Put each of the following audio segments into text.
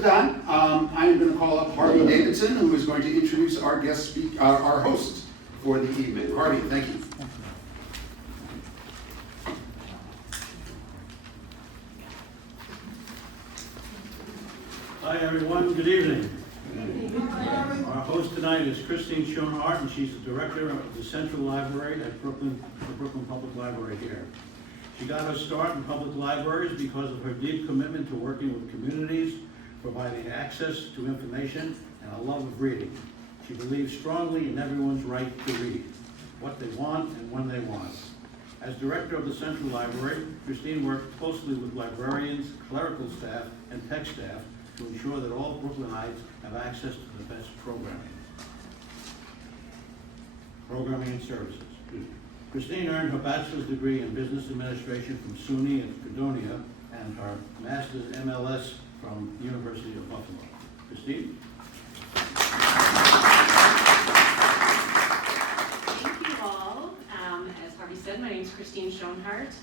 with that, I am going to call up Harvey Davidson, who is going to introduce our our host for the evening. Harvey, thank you. Hi everyone, good evening. Our host tonight is Christine Schoenhardt, and she's the director of the Central Library at the Brooklyn Public Library here. She got her start in public libraries because of her deep commitment to working with communities, providing access to information, and a love of reading. She believes strongly in everyone's right to read, what they want and when they want. As director of the Central Library, Christine worked closely with librarians, clerical staff, and tech staff to ensure that all Brooklynites have access to the best programming and services. Christine earned her bachelor's degree in business administration from SUNY in Fredonia and her master's MLS from the University of Buffalo. Christine? Thank you all. As Harvey said, my name is Christine Schoenhardt.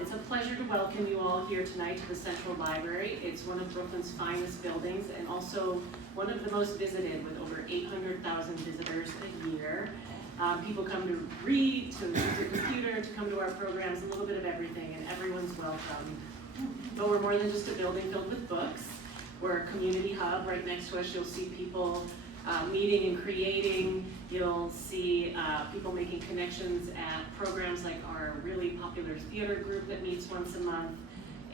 It's a pleasure to welcome you all here tonight to the Central Library. It's one of Brooklyn's finest buildings and also one of the most visited, with over 800,000 visitors a year. People come to read, to use their computer, to come to our programs, a little bit of everything, and everyone's welcome. But we're more than just a building filled with books. We're a community hub. Right next to us, you'll see people meeting and creating. You'll see people making connections at programs like our really popular theater group that meets once a month.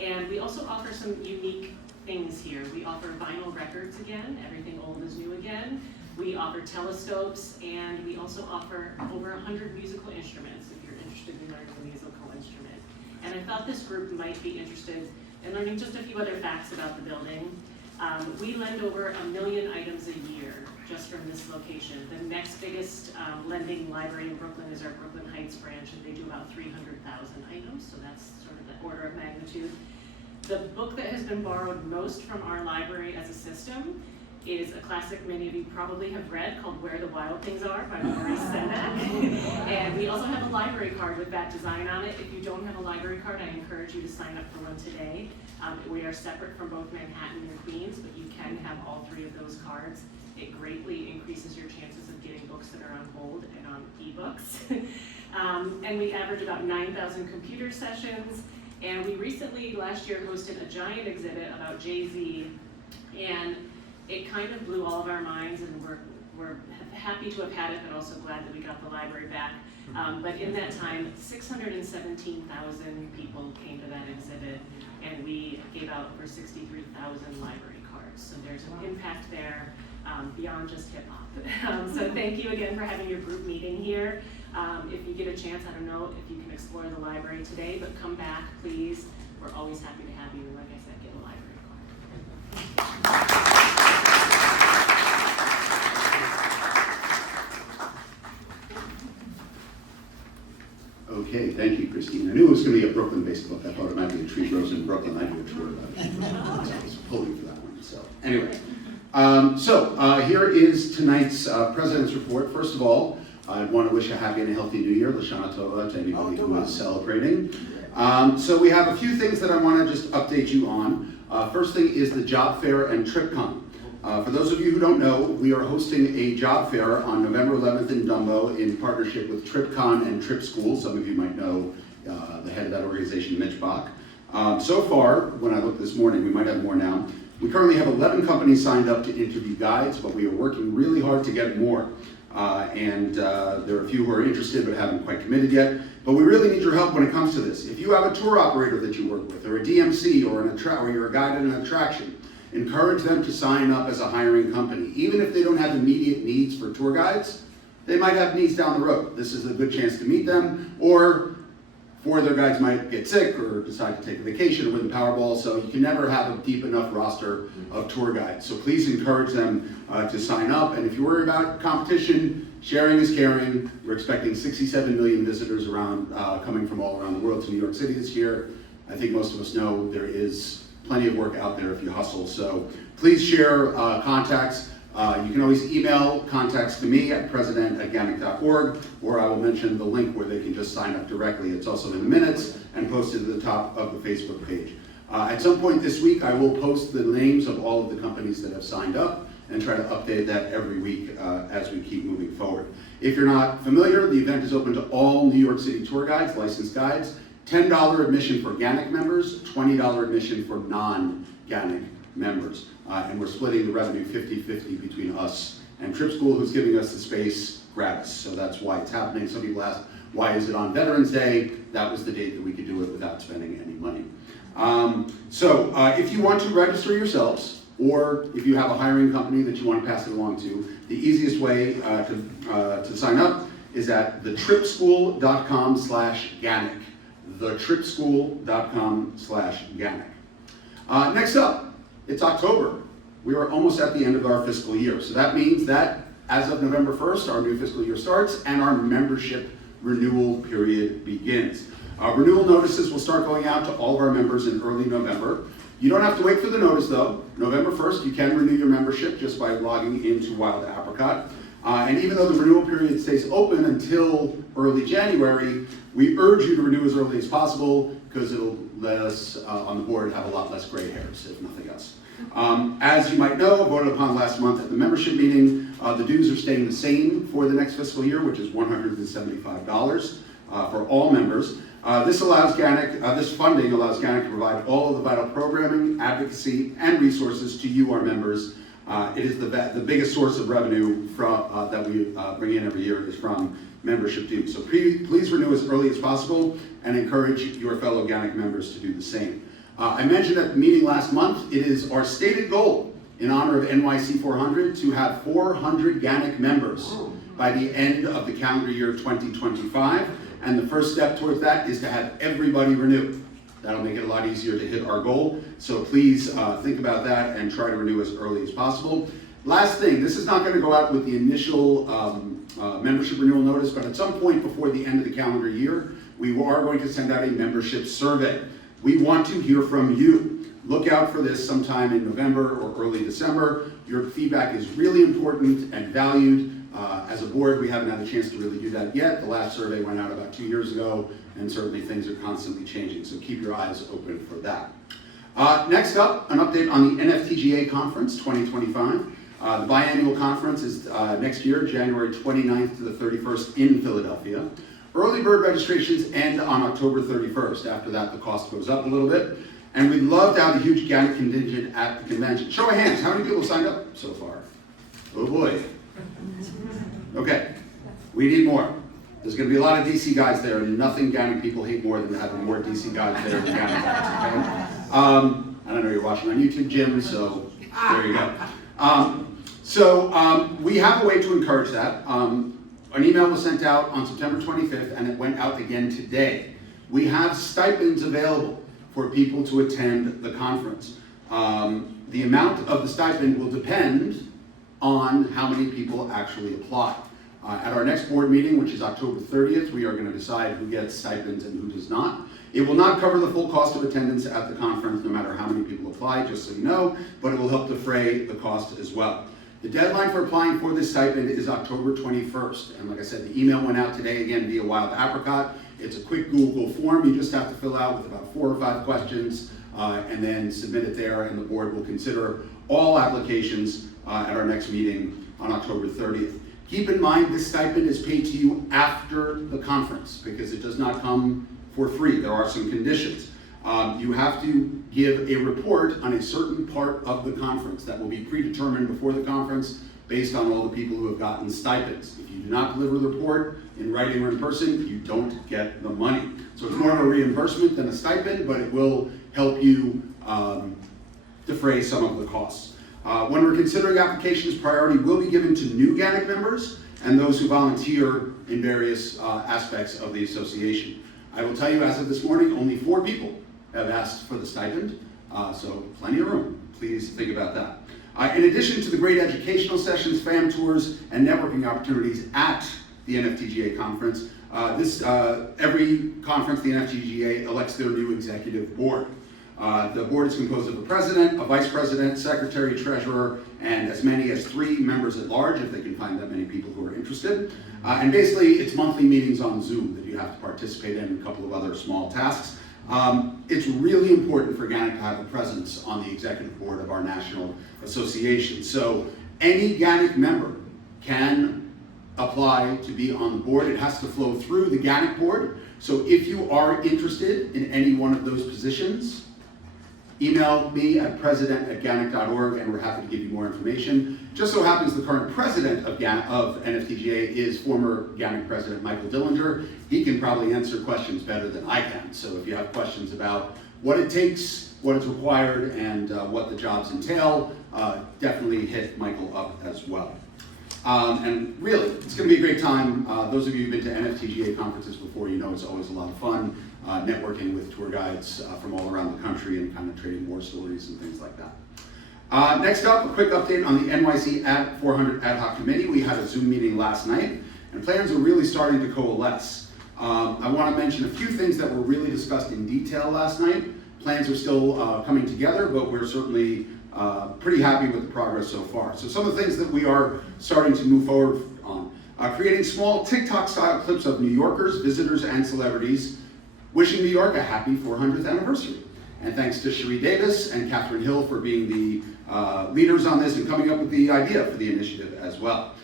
And we also offer some unique things here. We offer vinyl records again. Everything old is new again. We offer telescopes, and we also offer over 100 musical instruments if you're interested in learning a musical instrument. And I thought this group might be interested in learning just a few other facts about the building. We lend over 1 million items a year just from this location. The next biggest lending library in Brooklyn is our Brooklyn Heights branch, and they do about 300,000 items, so that's sort of the order of magnitude. The book that has been borrowed most from our library as a system is a classic many of you probably have read called Where the Wild Things Are by Maurice Sendak. And we also have a library card with that design on it. If you don't have a library card, I encourage you to sign up for one today. We are separate from both Manhattan and Queens, but you can have all three of those cards. It greatly increases your chances of getting books that are on hold and on ebooks. And we average about 9,000 computer sessions. And we recently, last year, hosted a giant exhibit about Jay-Z, and it kind of blew all of our minds, and we're happy to have had it, but also glad that we got the library back. But in that time, 617,000 people came to that exhibit, and we gave out over 63,000 library cards. So there's an impact there beyond just hip hop. So thank you again for having your group meeting here. If you get a chance, I don't know if you can explore the library today, but come back, please. We're always happy to have you. Like I said, get a library card. Okay, thank you, Christine. I knew it was going to be a Brooklyn-based book. I thought it might be A Tree Grows in Brooklyn. I knew a tour about it. So I was pulling for that one. So anyway, here is tonight's President's Report. First of all, I want to wish a happy and a healthy New Year, Lashana Tova, to anybody who is celebrating. So we have a few things that I want to just update you on. First thing is the job fair and TripCon. For those of you who don't know, we are hosting a job fair on November 11th in Dumbo in partnership with TripCon and Trip School. Some of you might know the head of that organization, Mitch Bach. So far, when I looked this morning, we might have more now, we currently have 11 companies signed up to interview guides, but we are working really hard to get more. There are a few who are interested but haven't quite committed yet. But we really need your help when it comes to this. If you have a tour operator that you work with, or a DMC, or you're a guide at an attraction, encourage them to sign up as a hiring company. Even if they don't have immediate needs for tour guides, they might have needs down the road. This is a good chance to meet them, or 4 of their guides might get sick or decide to take a vacation or win the Powerball, so you can never have a deep enough roster of tour guides. So please encourage them to sign up, and if you worry about competition, sharing is caring. We're expecting 67 million visitors coming from all around the world to New York City this year. I think most of us know there is plenty of work out there if you hustle. So please share contacts. You can always email contacts to me at president@ganyc.org, or I will mention the link where they can just sign up directly. It's also in the minutes and posted at the top of the Facebook page. At some point this week, I will post the names of all of the companies that have signed up and try to update that every week as we keep moving forward. If you're not familiar, the event is open to all New York City tour guides, licensed guides, $10 admission for GANYC members, $20 admission for non-GANYC members. And we're splitting the revenue 50-50 between us and Trip School, who's giving us the space gratis. So that's why it's happening. Some people ask, why is it on Veterans Day? That was the date that we could do it without spending any money. If you want to register yourselves, or if you have a hiring company that you want to pass it along to, the easiest way to sign up is at thetripschool.com/GANYC. thetripschool.com/GANYC. Next up, it's October. We are almost at the end of our fiscal year. So that means that as of November 1st, our new fiscal year starts and our membership renewal period begins. Renewal notices will start going out to all of our members in early November. You don't have to wait for the notice though. November 1st, you can renew your membership just by logging into Wild Apricot. And even though the renewal period stays open until early January, we urge you to renew as early as possible because it'll let us on the board have a lot less gray hairs, if nothing else. As you might know, voted upon last month at the membership meeting, the dues are staying the same for the next fiscal year, which is $175 for all members. This funding allows GANYC to provide all of the vital programming, advocacy, and resources to you, our members. It is the biggest source of revenue that we bring in every year is from membership dues. So please renew as early as possible and encourage your fellow GANYC members to do the same. I mentioned at the meeting last month, it is our stated goal in honor of NYC 400 to have 400 GANYC members by the end of the calendar year 2025. And the first step towards that is to have everybody renew. That'll make it a lot easier to hit our goal. So please think about that and try to renew as early as possible. Last thing, this is not going to go out with the initial membership renewal notice, but at some point before the end of the calendar year, we are going to send out a membership survey. We want to hear from you. Look out for this sometime in November or early December. Your feedback is really important and valued. As a board, we haven't had a chance to really do that yet. The last survey went out about 2 years ago, and certainly things are constantly changing, so keep your eyes open for that. Next up, an update on the NFTGA Conference 2025. The biannual conference is next year, January 29th to the 31st in Philadelphia. Early bird registrations end on October 31st. After that, the cost goes up a little bit. And we'd love to have a huge GANYC contingent at the convention. Show of hands, how many people signed up so far? Oh boy. Okay, we need more. There's going to be a lot of DC guys there, and nothing GANYC people hate more than having more DC guys there than GANYC guys, okay? I don't know, you're watching on YouTube, Jim, so there you go. We have a way to encourage that. An email was sent out on September 25th, and it went out again today. We have stipends available for people to attend the conference. The amount of the stipend will depend on how many people actually apply. At our next board meeting, which is October 30th, we are going to decide who gets stipends and who does not. It will not cover the full cost of attendance at the conference, no matter how many people apply, just so you know, but it will help defray the cost as well. The deadline for applying for this stipend is October 21st. And like I said, the email went out today again via Wild Apricot. It's a quick Google form you just have to fill out with about 4 or 5 questions and then submit it there, and the board will consider all applications at our next meeting on October 30th. Keep in mind this stipend is paid to you after the conference because it does not come for free. There are some conditions. You have to give a report on a certain part of the conference that will be predetermined before the conference based on all the people who have gotten stipends. If you do not deliver the report in writing or in person, you don't get the money. So it's more of a reimbursement than a stipend, but it will help you defray some of the costs. When we're considering applications, priority will be given to new GANYC members and those who volunteer in various aspects of the association. I will tell you, as of this morning, only 4 people have asked for the stipend, so plenty of room. Please think about that. In addition to the great educational sessions, fam tours, and networking opportunities at the NFTGA conference, every conference, the NFTGA elects their new executive board. The board is composed of a president, a vice president, secretary, treasurer, and as many as 3 members at large, if they can find that many people who are interested. And basically, it's monthly meetings on Zoom that you have to participate in, and a couple of other small tasks. It's really important for GANYC to have a presence on the executive board of our national association. So any GANYC member can apply to be on the board. It has to flow through the GANYC board. So if you are interested in any one of those positions, email me at president@ganyc.org and we're happy to give you more information. Just so happens the current president of NFTGA is former GANYC president Michael Dillinger. He can probably answer questions better than I can. So if you have questions about what it takes, what is required, and what the jobs entail, definitely hit Michael up as well. And really, it's going to be a great time. Those of you who've been to NFTGA conferences before, you know it's always a lot of fun networking with tour guides from all around the country and kind of trading war stories and things like that. Next up, a quick update on the NYC 400 Ad Hoc Committee. We had a Zoom meeting last night, and plans are really starting to coalesce. I want to mention a few things that were really discussed in detail last night. Plans are still coming together, but we're certainly pretty happy with the progress so far. So some of the things that we are starting to move forward on. Creating small TikTok-style clips of New Yorkers, visitors, and celebrities wishing New York a happy 400th anniversary. And thanks to Cherie Davis and Catherine Hill for being the leaders on this and coming up with the idea for the initiative as well.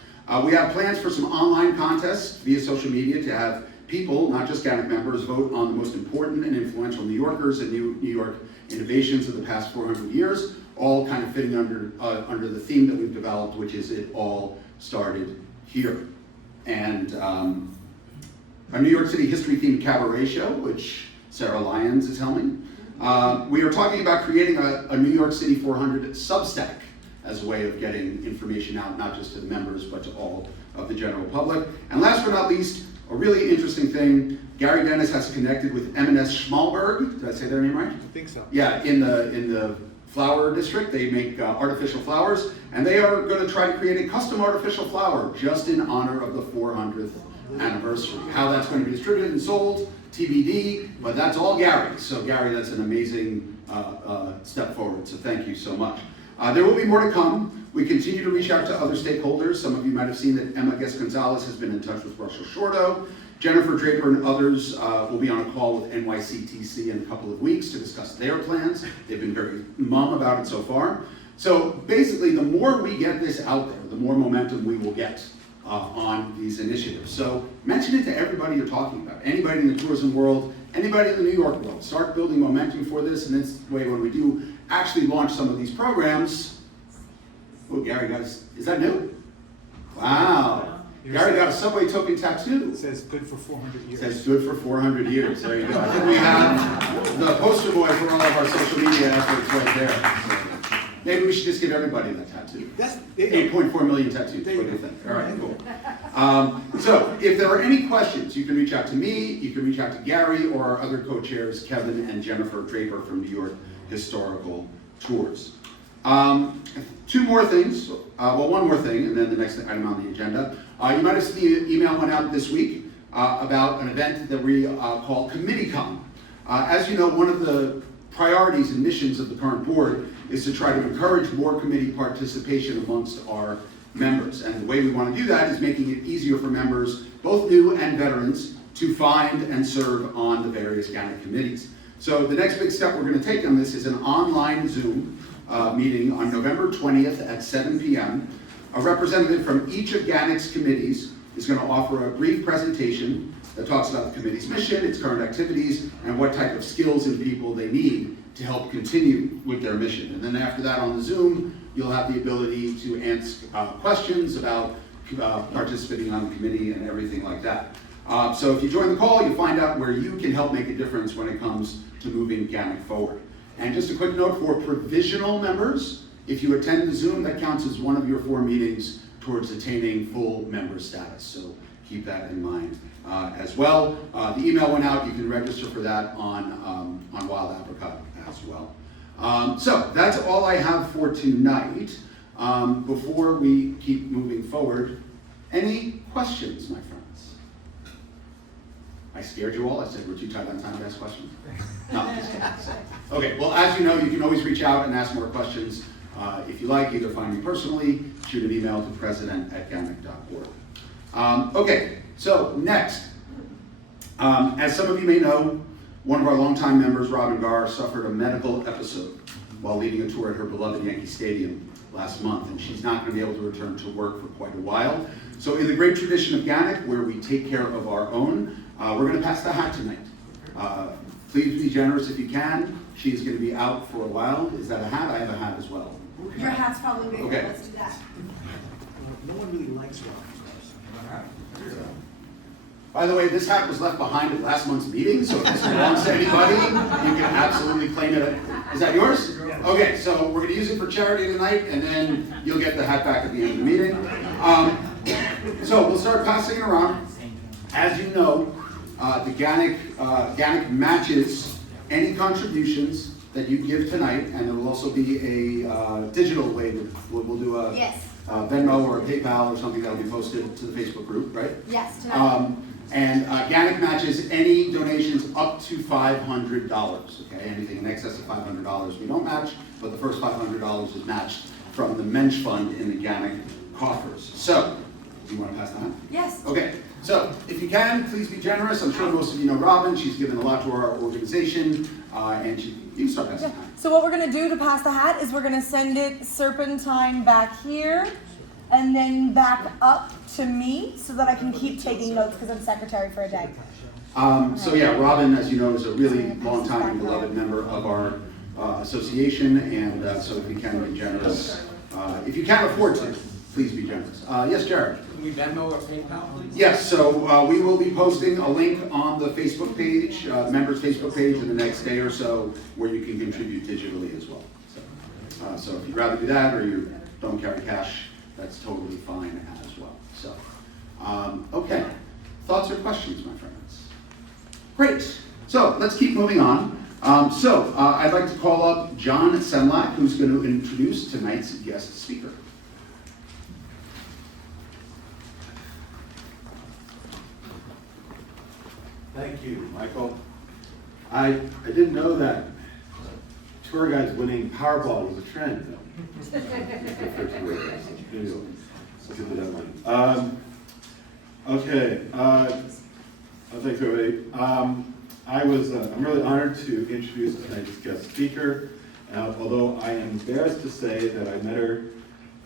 We have plans for some online contests via social media to have people, not just GANYC members, vote on the most important and influential New Yorkers and New York innovations of the past 400 years, all kind of fitting under the theme that we've developed, which is it all started here. And a New York City history-themed cabaret show, which Sarah Lyons is helming. We are talking about creating a New York City 400 Substack as a way of getting information out, not just to the members, but to all of the general public. And last but not least, a really interesting thing, Gary Dennis has connected with M&S Schmalberg. Did I say their name right? I think so. Yeah, in the flower district. They make artificial flowers, and they are going to try to create a custom artificial flower just in honor of the 400th anniversary. How that's going to be distributed and sold, TBD, but that's all Gary. So Gary, that's an amazing step forward, so thank you so much. There will be more to come. We continue to reach out to other stakeholders. Some of you might have seen that Emma Guest-Gonzalez has been in touch with Russell Shorto. Jennifer Draper and others will be on a call with NYCTC in a couple of weeks to discuss their plans. They've been very mum about it so far. So basically, the more we get this out there, the more momentum we will get on these initiatives. So mention it to everybody you're talking about, anybody in the tourism world, anybody in the New York world. Start building momentum for this, and this way when we do actually launch some of these programs. Oh, Gary got us, is that new? Wow. Gary got a subway token tattoo. It says good for 400 years. It says good for 400 years. There you go. I think we have the poster boy for all of our social media efforts right there. So maybe we should just give everybody that tattoo. That's 8.4 million tattoos. What do you think? All right, cool. So if there are any questions, you can reach out to me, you can reach out to Gary or our other co-chairs, Kevin and Jennifer Draper from New York Historical Tours. Two more things, well, one more thing, and then the next item on the agenda. You might have seen the email went out this week about an event that we call CommitteeCon. As you know, one of the priorities and missions of the current board is to try to encourage more committee participation amongst our members. And the way we want to do that is making it easier for members, both new and veterans, to find and serve on the various GANYC committees. So the next big step we're going to take on this is an online Zoom meeting on November 20th at 7 p.m. A representative from each of GANYC's committees is going to offer a brief presentation that talks about the committee's mission, its current activities, and what type of skills and people they need to help continue with their mission. And then after that on the Zoom, you'll have the ability to answer questions about participating on the committee and everything like that. So if you join the call, you find out where you can help make a difference when it comes to moving GANYC forward. And just a quick note for provisional members, if you attend the Zoom, that counts as one of your 4 meetings towards attaining full member status. So keep that in mind as well. The email went out, you can register for that on Wild Apricot as well. So that's all I have for tonight. Before we keep moving forward, any questions, my friends? I scared you all. I said we're too tight on time to ask questions. No, just kidding. Okay, well, as you know, you can always reach out and ask more questions. If you like, either find me personally, shoot an email to president@ganyc.org. Okay, so next, as some of you may know, One of our longtime members, Robin Garr, suffered a medical episode while leading a tour at her beloved Yankee Stadium last month, and she's not going to be able to return to work for quite a while. So in the great tradition of GANYC, where we take care of our own, we're going to pass the hat tonight. Please be generous if you can. She's going to be out for a while. Is that a hat? I have a hat as well. Your hat's probably bigger. Okay. Let's do that. No one really likes rock stars. By the way, this hat was left behind at last month's meeting, so if this belongs to anybody, you can absolutely claim it. Is that yours? Okay, so we're going to use it for charity tonight, and then you'll get the hat back at the end of the meeting. So we'll start passing it around. As you know, the GANYC matches any contributions that you give tonight, and there will also be a digital way that we'll do a Venmo or a PayPal or something that will be posted to the Facebook group, right? Yes, tonight. And GANYC matches any donations up to $500, okay? Anything in excess of $500 we don't match, but the first $500 is matched from the Mensch Fund in the GANYC coffers. So, do you want to pass that on? Yes. Okay, so if you can, please be generous. I'm sure most of you know Robin. She's given a lot to our organization, and you can start passing time. So what we're gonna do to pass the hat is we're gonna send it serpentine back here and then back up to me so that I can keep taking notes because I'm secretary for a day. So yeah, Robin, as you know, is a really long-time and beloved member of our association, and so if you can be generous, if you can't afford to, please be generous. Yes, Jared? Can we Venmo or PayPal, please? Yes, so we will be posting a link on the Facebook page, members' Facebook page in the next day or so, where you can contribute digitally as well. So if you'd rather do that, or you don't carry cash, that's totally fine as well. So, okay. Thoughts or questions, my friends? Great. So let's keep moving on. I'd like to call up John Senlak, who's going to introduce tonight's guest speaker. Thank you, Michael. I didn't know that tour guides winning Powerball was a trend. For tour guides. Anyway, let's get to that one. Okay. Thanks, everybody. I'm really honored to introduce tonight's guest speaker. Although I am embarrassed to say that I met her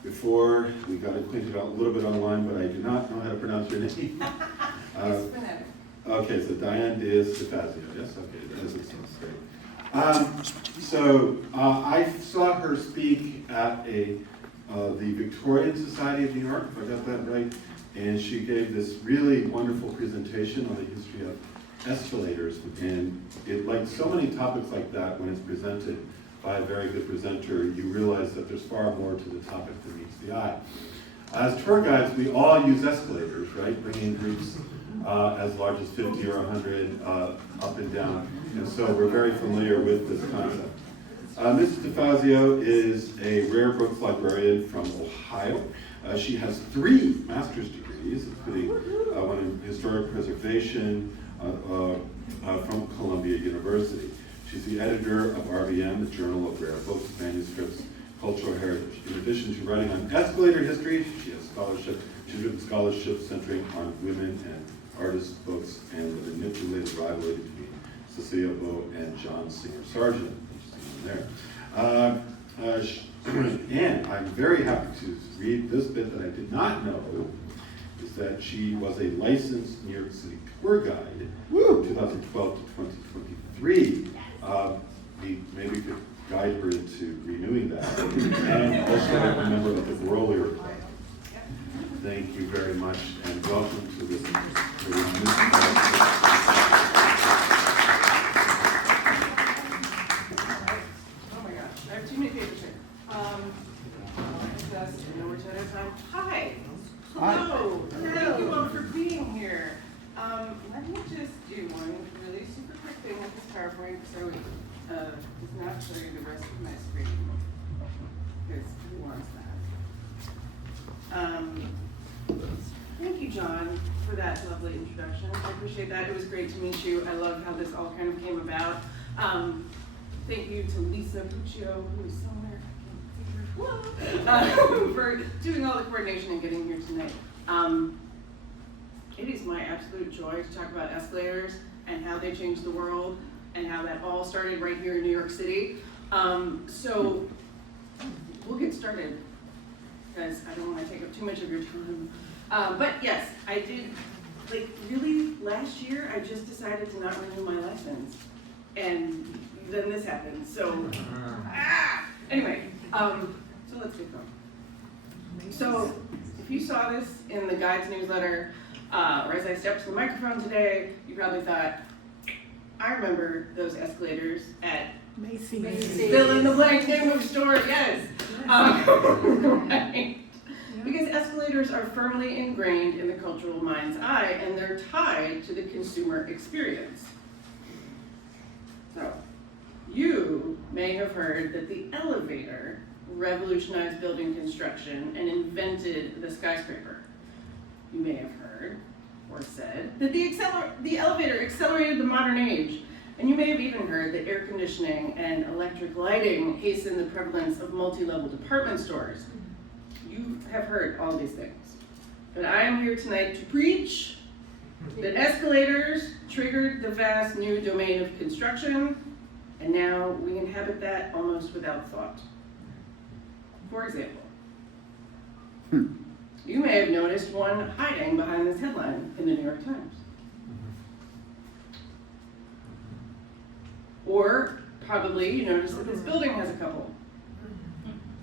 before we got acquainted a little bit online, but I do not know how to pronounce her name. Okay, so Diane Dias De Fazio, yes? Okay, that doesn't sound great. I saw her speak at the Victorian Society of New York, if I got that right, and she gave this really wonderful presentation on the history of escalators, and like so many topics like that, when it's presented by a very good presenter, you realize that there's far more to the topic than meets the eye. As tour guides, we all use escalators, right? Bringing groups as large as 50 or 100 up and down. And so we're very familiar with this concept. Mrs. De Fazio is a rare books librarian from Ohio. She has 3 master's degrees, including one in historic preservation from Columbia University. She's the editor of RBM, the Journal of Rare Books, Manuscripts, Cultural Heritage. In addition to writing on escalator history, she has scholarship. She's written scholarship centering on women and artist books and the manipulated rivalry between Cecilia Beau and John Singer Sargent. Interesting one there. And I'm very happy to read this bit that I did not know, is that she was a licensed New York City tour guide, 2012 to 2023. Maybe we could guide her into renewing that. And also a member of the Grolier Club. Thank you very much, and welcome to this. Oh my gosh, I have too many papers here. Hi. Hello. Thank you all for being here. Let me just do one really super quick thing with this PowerPoint so it does not show you the rest of my screen. Because who wants that? Thank you, John, for that lovely introduction. I appreciate that. It was great to meet you. I love how this all kind of came about. Thank you to Lisa Puccio, who is somewhere, I can't see her, for doing all the coordination and getting here tonight. It is my absolute joy to talk about escalators and how they change the world. and how that all started right here in New York City. So we'll get started, because I don't want to take up too much of your time. But yes, I did, like, really, last year, I just decided to not renew my license. And then this happened, so, anyway, so let's get going. So, if you saw this in the guide's newsletter, or as I stepped to the microphone today, you probably thought, I remember those escalators at Macy's. fill in the blank name of store, yes. Right. Because escalators are firmly ingrained in the cultural mind's eye, and they're tied to the consumer experience. So, you may have heard that the elevator revolutionized building construction and invented the skyscraper. You may have heard or said that the elevator accelerated the modern age. And you may have even heard that air conditioning and electric lighting hastened the prevalence of multi-level department stores. You have heard all these things. But I am here tonight to preach that escalators triggered the vast new domain of construction, and now we inhabit that almost without thought. For example, you may have noticed one hiding behind this headline in the New York Times. Or probably you noticed that this building has a couple.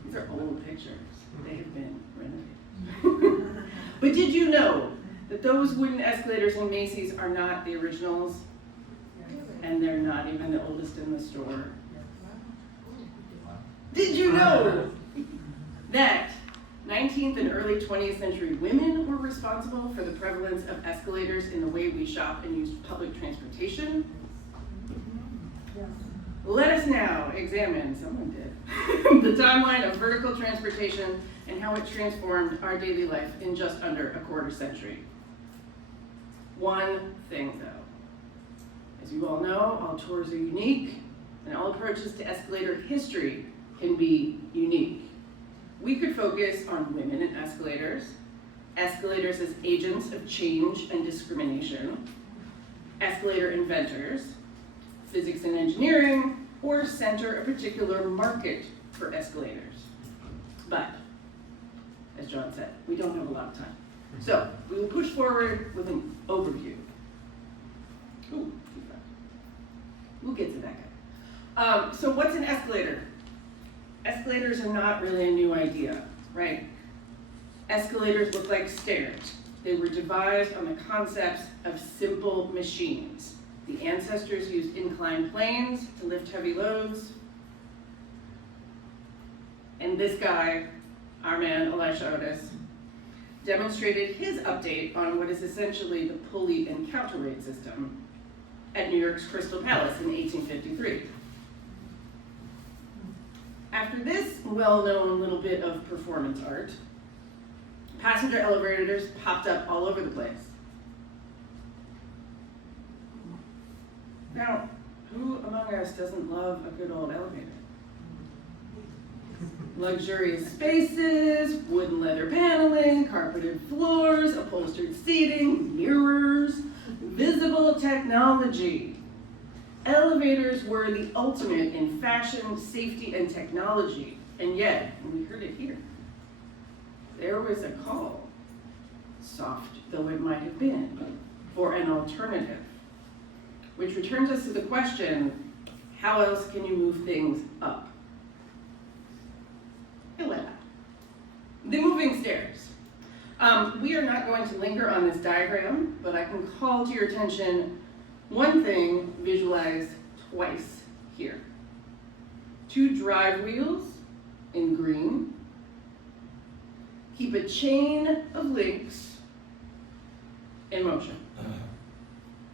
These are old pictures. They have been renovated. But did you know that those wooden escalators in Macy's are not the originals? And they're not even the oldest in the store. Did you know that 19th and early 20th century women were responsible for the prevalence of escalators in the way we shop and use public transportation? Let us now examine, someone did, the timeline of vertical transportation and how it transformed our daily life in just under a quarter century. One thing though, as you all know, all tours are unique and all approaches to escalator history can be unique. We could focus on women in escalators, escalators as agents of change and discrimination, escalator inventors, physics and engineering, or center a particular market for escalators. But, as John said, we don't have a lot of time. So, we will push forward with an overview. Ooh, too fast. We'll get to that guy. So what's an escalator? Escalators are not really a new idea, right? Escalators look like stairs. They were devised on the concepts of simple machines. The ancestors used inclined planes to lift heavy loads. And this guy, our man, Elisha Otis, demonstrated his update on what is essentially the pulley and counterweight system at New York's Crystal Palace in 1853. After this well-known little bit of performance art, passenger elevators popped up all over the place. Now, who among us doesn't love a good old elevator? Luxurious spaces, wood and leather paneling, carpeted floors, upholstered seating, mirrors, visible technology. Elevators were the ultimate in fashion, safety, and technology. And yet, and we heard it here, there was a call, soft though it might have been, for an alternative. Which returns us to the question, how else can you move things up? The moving stairs. We are not going to linger on this diagram, but I can call to your attention one thing visualized twice here. 2 drive wheels in green. Keep a chain of links in motion.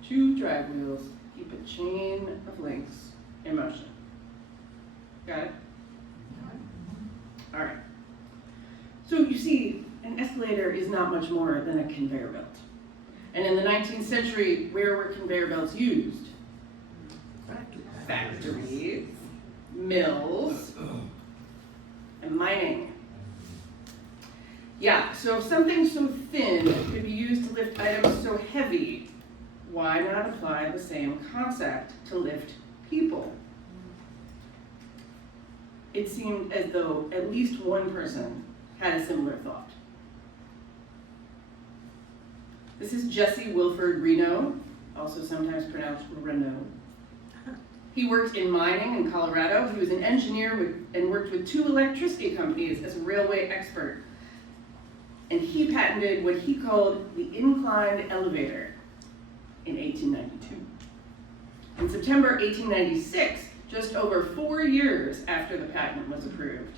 2 drive wheels, keep a chain of links in motion. Got it? All right. So you see, an escalator is not much more than a conveyor belt. And in the 19th century, where were conveyor belts used? Factories, mills, and mining. Yeah, so if something so thin could be used to lift items so heavy, why not apply the same concept to lift people. It seemed as though at least one person had a similar thought. This is Jesse Wilford Reno, also sometimes pronounced Reno. He worked in mining in Colorado. He was an engineer and worked with 2 electricity companies as a railway expert. And he patented what he called the inclined elevator in 1892. In September 1896, just over 4 years after the patent was approved,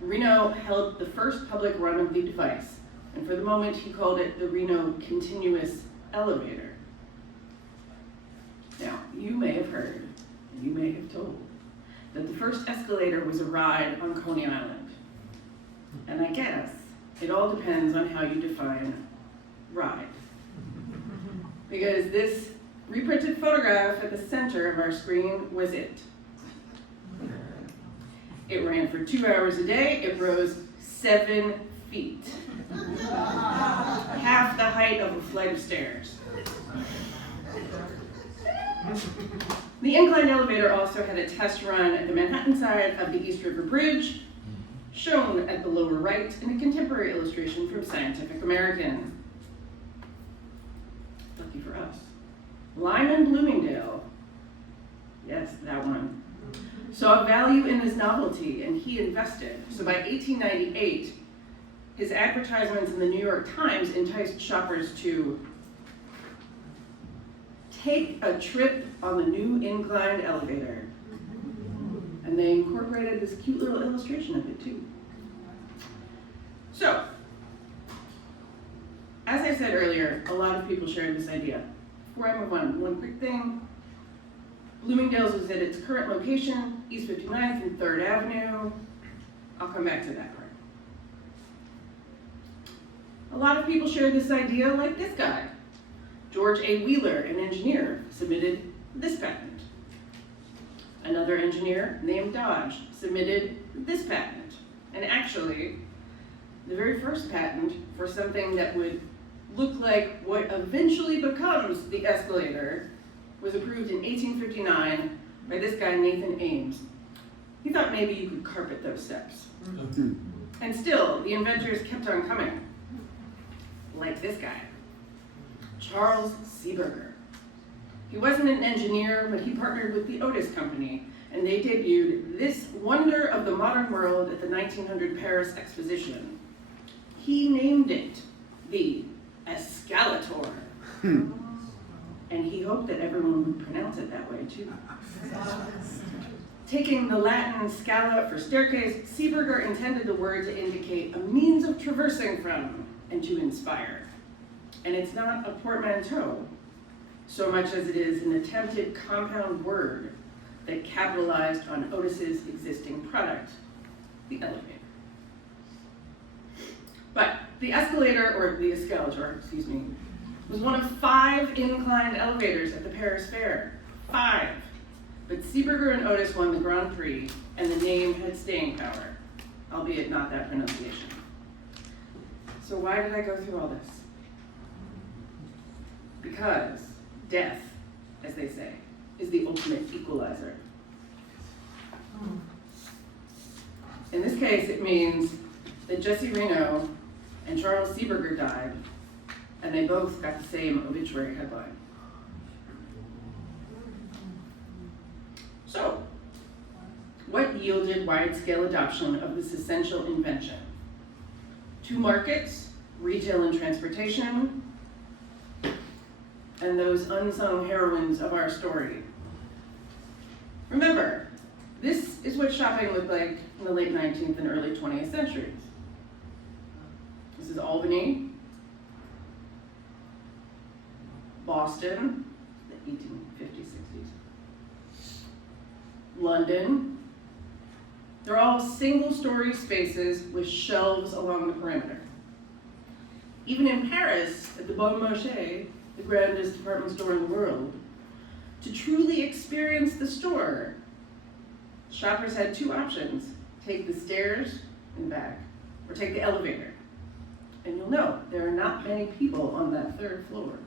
Reno held the first public run of the device, and for the moment he called it the Reno Continuous Elevator. Now, you may have heard, and you may have told, that the first escalator was a ride on Coney Island. And I guess it all depends on how you define ride. Because this reprinted photograph at the center of our screen was it. It ran for 2 hours a day. It rose 7 feet. Half the height of a flight of stairs. The inclined elevator also had a test run at the Manhattan side of the East River Bridge, shown at the lower right in a contemporary illustration from Scientific American. Lucky for us. Lyman Bloomingdale, yes, that one, saw value in this novelty and he invested. So by 1898, his advertisements in the New York Times enticed shoppers to take a trip on the new inclined elevator. And they incorporated this cute little illustration of it too. So, as I said earlier, a lot of people shared this idea. Before I move on, one quick thing. Bloomingdale's is at its current location, East 59th and 3rd Avenue. I'll come back to that part. A lot of people shared this idea like this guy. George A. Wheeler, an engineer, submitted this patent. Another engineer named Dodge submitted this patent. And actually, the very first patent for something that would look like what eventually becomes the escalator was approved in 1859 by this guy, Nathan Ames. He thought maybe you could carpet those steps. And still, the inventors kept on coming. Like this guy, Charles Seeberger. He wasn't an engineer, but he partnered with the Otis Company, and they debuted this wonder of the modern world at the 1900 Paris Exposition. He named it the Escalator. And he hoped that everyone would pronounce it that way too. Taking the Latin scala for staircase, Seeberger intended the word to indicate a means of traversing from and to inspire. And it's not a portmanteau so much as it is an attempted compound word that capitalized on Otis's existing product, the elevator. But the escalator, or the escalator, excuse me, was one of 5 inclined elevators at the Paris Fair. 5. But Seeberger and Otis won the Grand Prix, and the name had staying power, albeit not that pronunciation. So why did I go through all this? Because death, as they say, is the ultimate equalizer. In this case, it means that Jesse Reno and Charles Seeberger died, and they both got the same obituary headline. So, what yielded wide-scale adoption of this essential invention? 2 markets, retail and transportation, and those unsung heroines of our story. Remember, this is what shopping looked like in the late 19th and early 20th centuries. This is Albany, Boston, the 1850s, 60s, London. They're all single-story spaces with shelves along the perimeter. Even in Paris, at the Bon Marché, the grandest department store in the world, to truly experience the store, shoppers had 2 options: take the stairs in the back, or take the elevator. And you'll note there are not many people on that 3rd floor.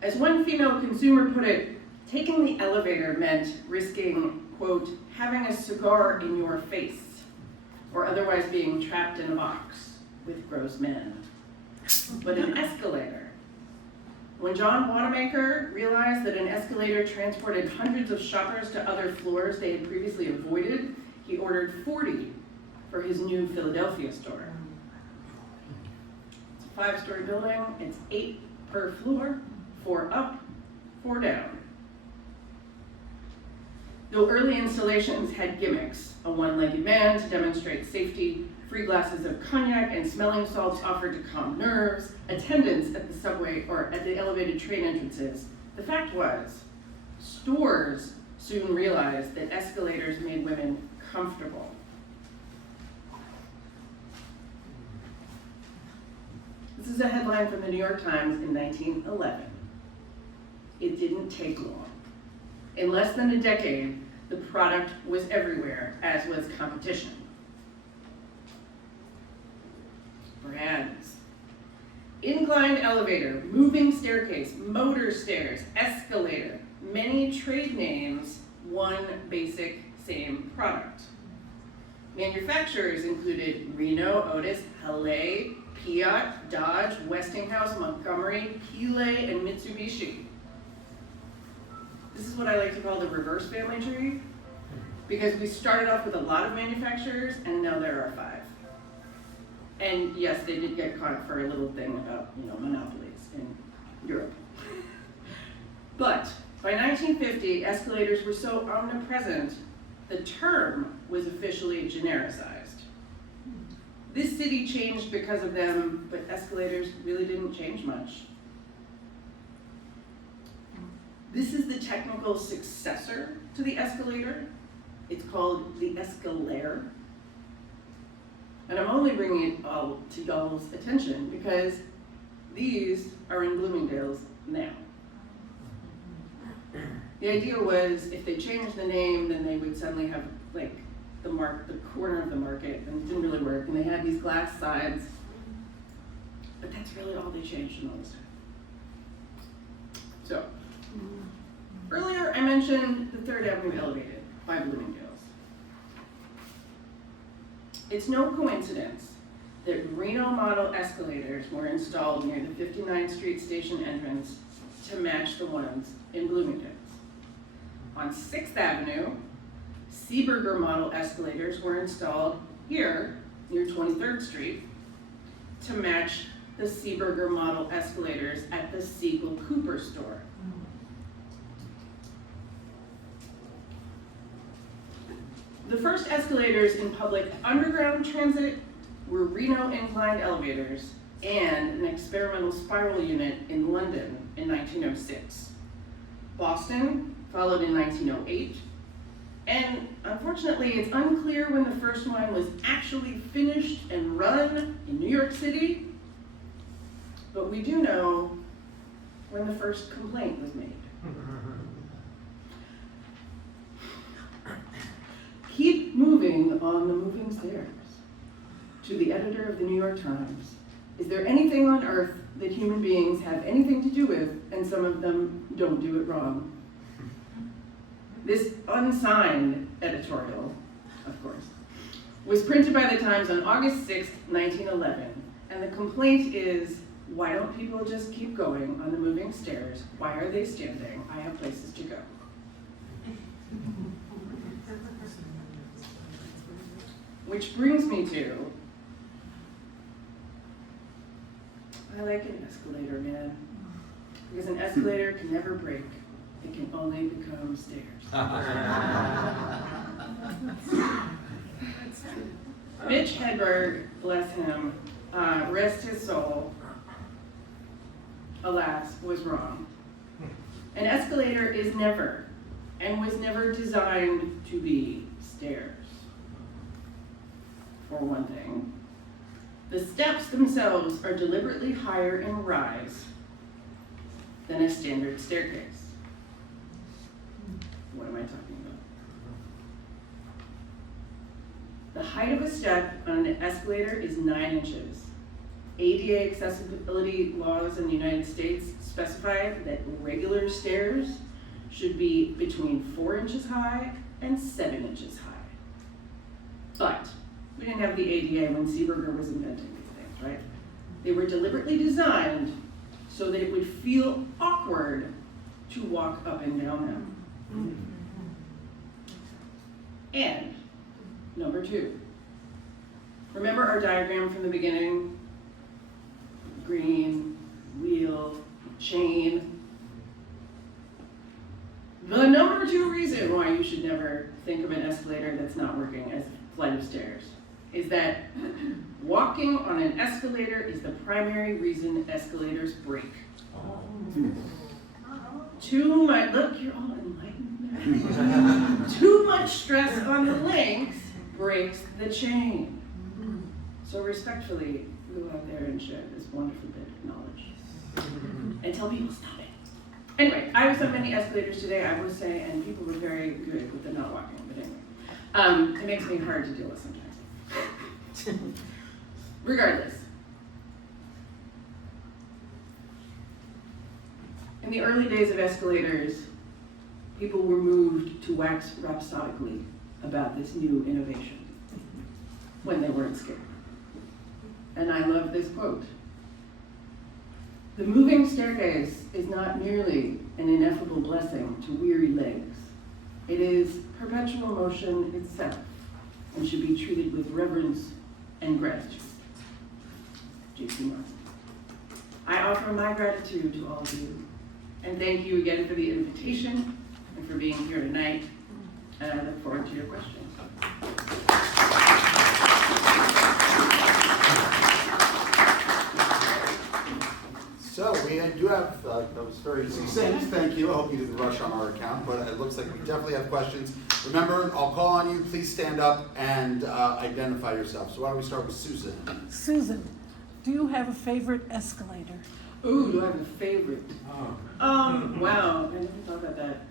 As one female consumer put it, taking the elevator meant risking, quote, having a cigar in your face, or otherwise being trapped in a box with gross men. But an escalator. When John Wanamaker realized that an escalator transported hundreds of shoppers to other floors they had previously avoided, he ordered 40 for his new Philadelphia store. It's a 5-story building, it's 8 per floor, 4 up, 4 down. Though early installations had gimmicks, a one-legged man to demonstrate safety, free glasses of cognac and smelling salts offered to calm nerves, attendants at the subway or at the elevated train entrances, the fact was, stores soon realized that escalators made women comfortable. This is a headline from the New York Times in 1911. It didn't take long. In less than a decade, the product was everywhere, as was competition. Brands. Inclined elevator, moving staircase, motor stairs, escalator, many trade names, one basic same product. Manufacturers included Reno, Otis, Hale, Fiat, Dodge, Westinghouse, Montgomery, Miele, and Mitsubishi. This is what I like to call the reverse family tree, because we started off with a lot of manufacturers, and now there are 5. And yes, they did get caught for a little thing about, monopolies in Europe. But by 1950, escalators were so omnipresent, the term was officially genericized. This city changed because of them, but escalators really didn't change much. This is the technical successor to the escalator. It's called the Escalator. And I'm only bringing it all to y'all's attention because these are in Bloomingdale's now. The idea was if they changed the name, then they would suddenly have like the corner of the market, and it didn't really work. And they had these glass sides, but that's really all they changed in all this time. So, earlier I mentioned the 3rd Avenue elevated by Bloomingdale's. It's no coincidence that Reno model escalators were installed near the 59th Street station entrance to match the ones in Bloomingdale's. On 6th Avenue, Seeberger model escalators were installed here near 23rd Street to match the Seeberger model escalators at the Siegel Cooper store. The first escalators in public underground transit were Reno inclined elevators and an experimental spiral unit in London in 1906. Boston followed in 1908, and unfortunately it's unclear when the first one was actually finished and run in New York City, but we do know when the first complaint was made. Keep moving on the moving stairs. To the editor of the New York Times, is there anything on earth that human beings have anything to do with, and some of them don't do it wrong? This unsigned editorial, of course, was printed by the Times on August 6, 1911, and the complaint is, why don't people just keep going on the moving stairs? Why are they standing? I have places to go. Which brings me to, I like an escalator, man. Because an escalator can never break. It can only become stairs. Mitch Hedberg, bless him, rest his soul, alas, was wrong. An escalator is never, and was never designed to be, stairs. For one thing, the steps themselves are deliberately higher in rise than a standard staircase. What am I talking about? The height of a step on an escalator is 9 inches. ADA accessibility laws in the United States specify that regular stairs should be between 4 inches high and 7 inches high. But we didn't have the ADA when Seeberger was inventing these things, right? They were deliberately designed so that it would feel awkward to walk up and down them. And number 2, remember our diagram from the beginning? Green, wheel, chain. The number 2 reason why you should never think of an escalator that's not working as a flight of stairs is that walking on an escalator is the primary reason escalators break. Too much, look, you're all enlightened. Too much stress on the links breaks the chain. So respectfully, go out there and share this wonderful bit of knowledge. And tell people, stop it. Anyway, I was on many escalators today, I will say, and people were very good with the not walking, but anyway. It makes me hard to deal with sometimes. Regardless. In the early days of escalators, people were moved to wax rhapsodically about this new innovation when they weren't scared. And I love this quote. "The moving staircase is not merely an ineffable blessing to weary legs. It is perpetual motion itself and should be treated with reverence and gratitude." J.C. Martin. I offer my gratitude to all of you, and thank you again for the invitation and for being here tonight, and I look forward to your questions. So we do have, that was very succinct, thank you. I hope you didn't rush on our account, but it looks like we definitely have questions. Remember, I'll call on you, please stand up and identify yourself. So why don't we start with Susan? Susan, do you have a favorite escalator? Ooh, do I have a favorite? Wow, I never thought about that.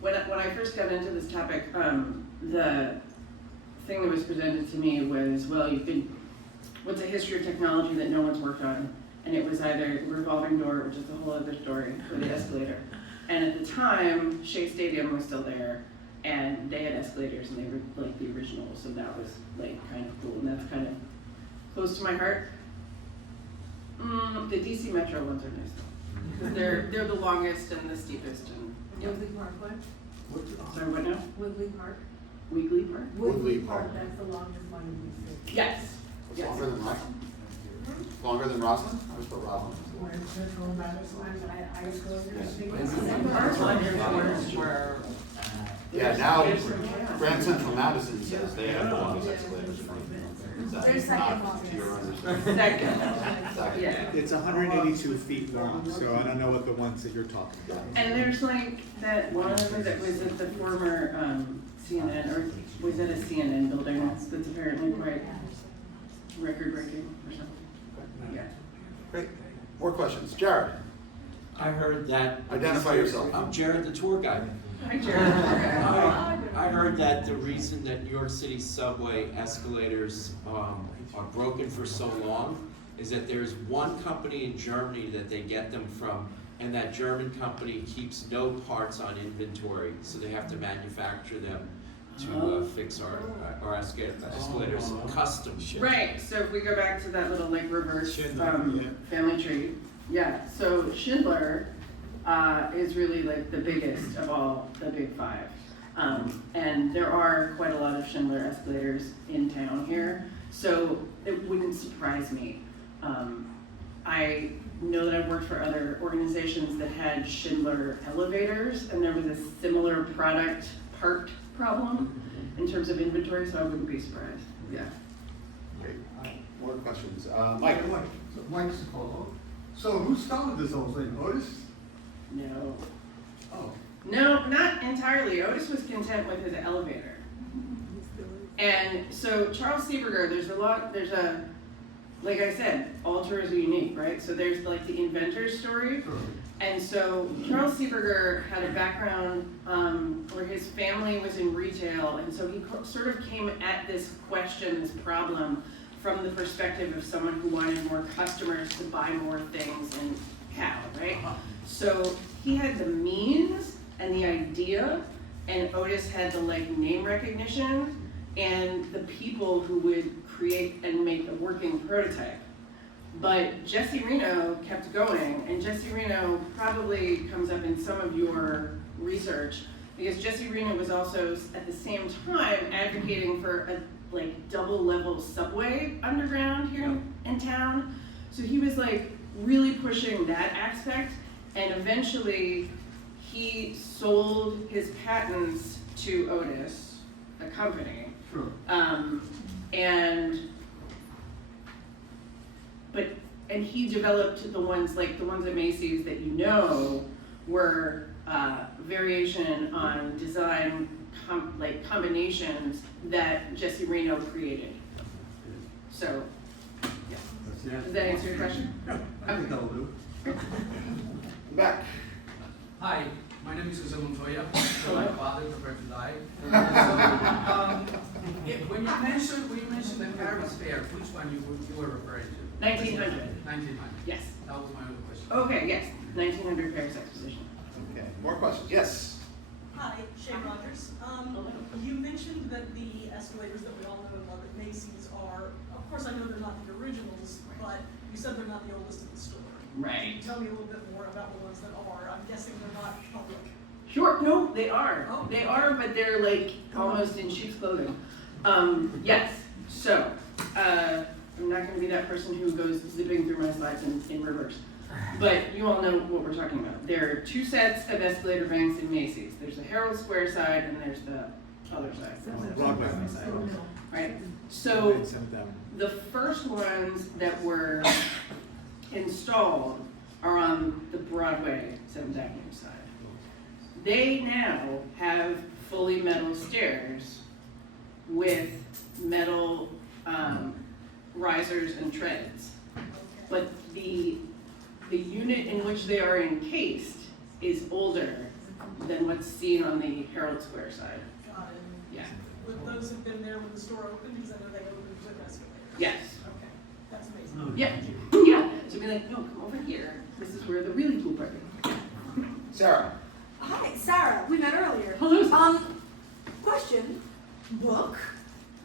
When I first got into this topic, the thing that was presented to me was, well, what's a history of technology that no one's worked on? And it was either revolving door, which is a whole other story, or the escalator. And at the time, Shea Stadium was still there, and they had escalators, and they were like the original, so that was like kind of cool, and that's kind of close to my heart. The DC Metro ones are nice though, because they're the longest and the steepest. And Woodley Park one? sorry, what now? Woodley Park? Weekly Park? Woodley Park. That's the longest one in the city. Yes. Yes. Longer than Roslyn? Longer than Roslyn? I was put Roslyn. Yeah, now Grand Central Madison says they have the longest escalators. They're second longest. Second. Yeah. It's 182 feet long, so I don't know what the ones that you're talking about. And there's like that one of them that was at the former CNN, or was at a CNN building that's apparently quite record-breaking or something. Yeah. Great. More questions. Jared, I heard that. identify yourself. I'm Jared, the tour guide. Hi, Jared. I heard that the reason that New York City subway escalators are broken for so long is that there's one company in Germany that they get them from, and that German company keeps no parts on inventory, so they have to manufacture them to fix our escalators custom. Right, so if we go back to that little like reverse family tree, yeah, so Schindler is really like the biggest of all the big five. And there are quite a lot of Schindler escalators in town here, so it wouldn't surprise me. I know that I've worked for other organizations that had Schindler elevators, and there was a similar part problem in terms of inventory, so I wouldn't be surprised. Yeah. Great. More questions. Mike. Mike Sokolow. So who started this whole thing? Otis? No. Oh. No, not entirely. Otis was content with his elevator. And so Charles Seeberger, like I said, all tours are unique, right? So there's like the inventor's story. Sure. And so Charles Seeberger had a background where his family was in retail, and so he sort of came at this question, this problem, from the perspective of someone who wanted more customers to buy more things in Cal, right? So he had the means and the idea, and Otis had the like name recognition and the people who would create and make a working prototype. But Jesse Reno kept going, and Jesse Reno probably comes up in some of your research, because Jesse Reno was also at the same time advocating for a like double level subway underground here in town. So he was like really pushing that aspect, and eventually he sold his patents to Otis, a company. Sure. And he developed the ones at Macy's that you know were variation on design combinations that Jesse Reno created. So, yeah. Does that answer your question? I think that'll do. Back. Hi, my name is Jose Montoya. Hello. My father prepared to die. When you mentioned the Paris Fair, which one you were referring to? 1900. 1900. Yes. That was my other question. Okay, yes. 1900 Paris Exposition. Okay, more questions? Yes. Hi, Shane Rogers. You mentioned that the escalators that we all know and love at Macy's are, of course I know they're not the originals, but you said they're not the oldest in the store. Right. Can you tell me a little bit more about the ones that are? I'm guessing they're not public. Sure, no, they are. Oh. They are, but they're like almost in sheep's clothing. Yes, so, I'm not gonna be that person who goes zipping through my slides in reverse. But you all know what we're talking about. There are two sets of escalator banks in Macy's. There's the Herald Square side and there's the other side. Broadway. Right? So the first ones that were installed are on the Broadway 7th Avenue side. They now have fully metal stairs with metal risers and treads. But the unit in which they are encased is older than what's seen on the Herald Square side. Got it. Yeah. Would those have been there when the store opened? Because I know they opened with escalators. Yes. Okay, that's amazing. Yeah. Yeah. So be like, no, come over here. This is where the really cool part is. Sarah. Hi, Sarah. We met earlier. Hello. Question. Book.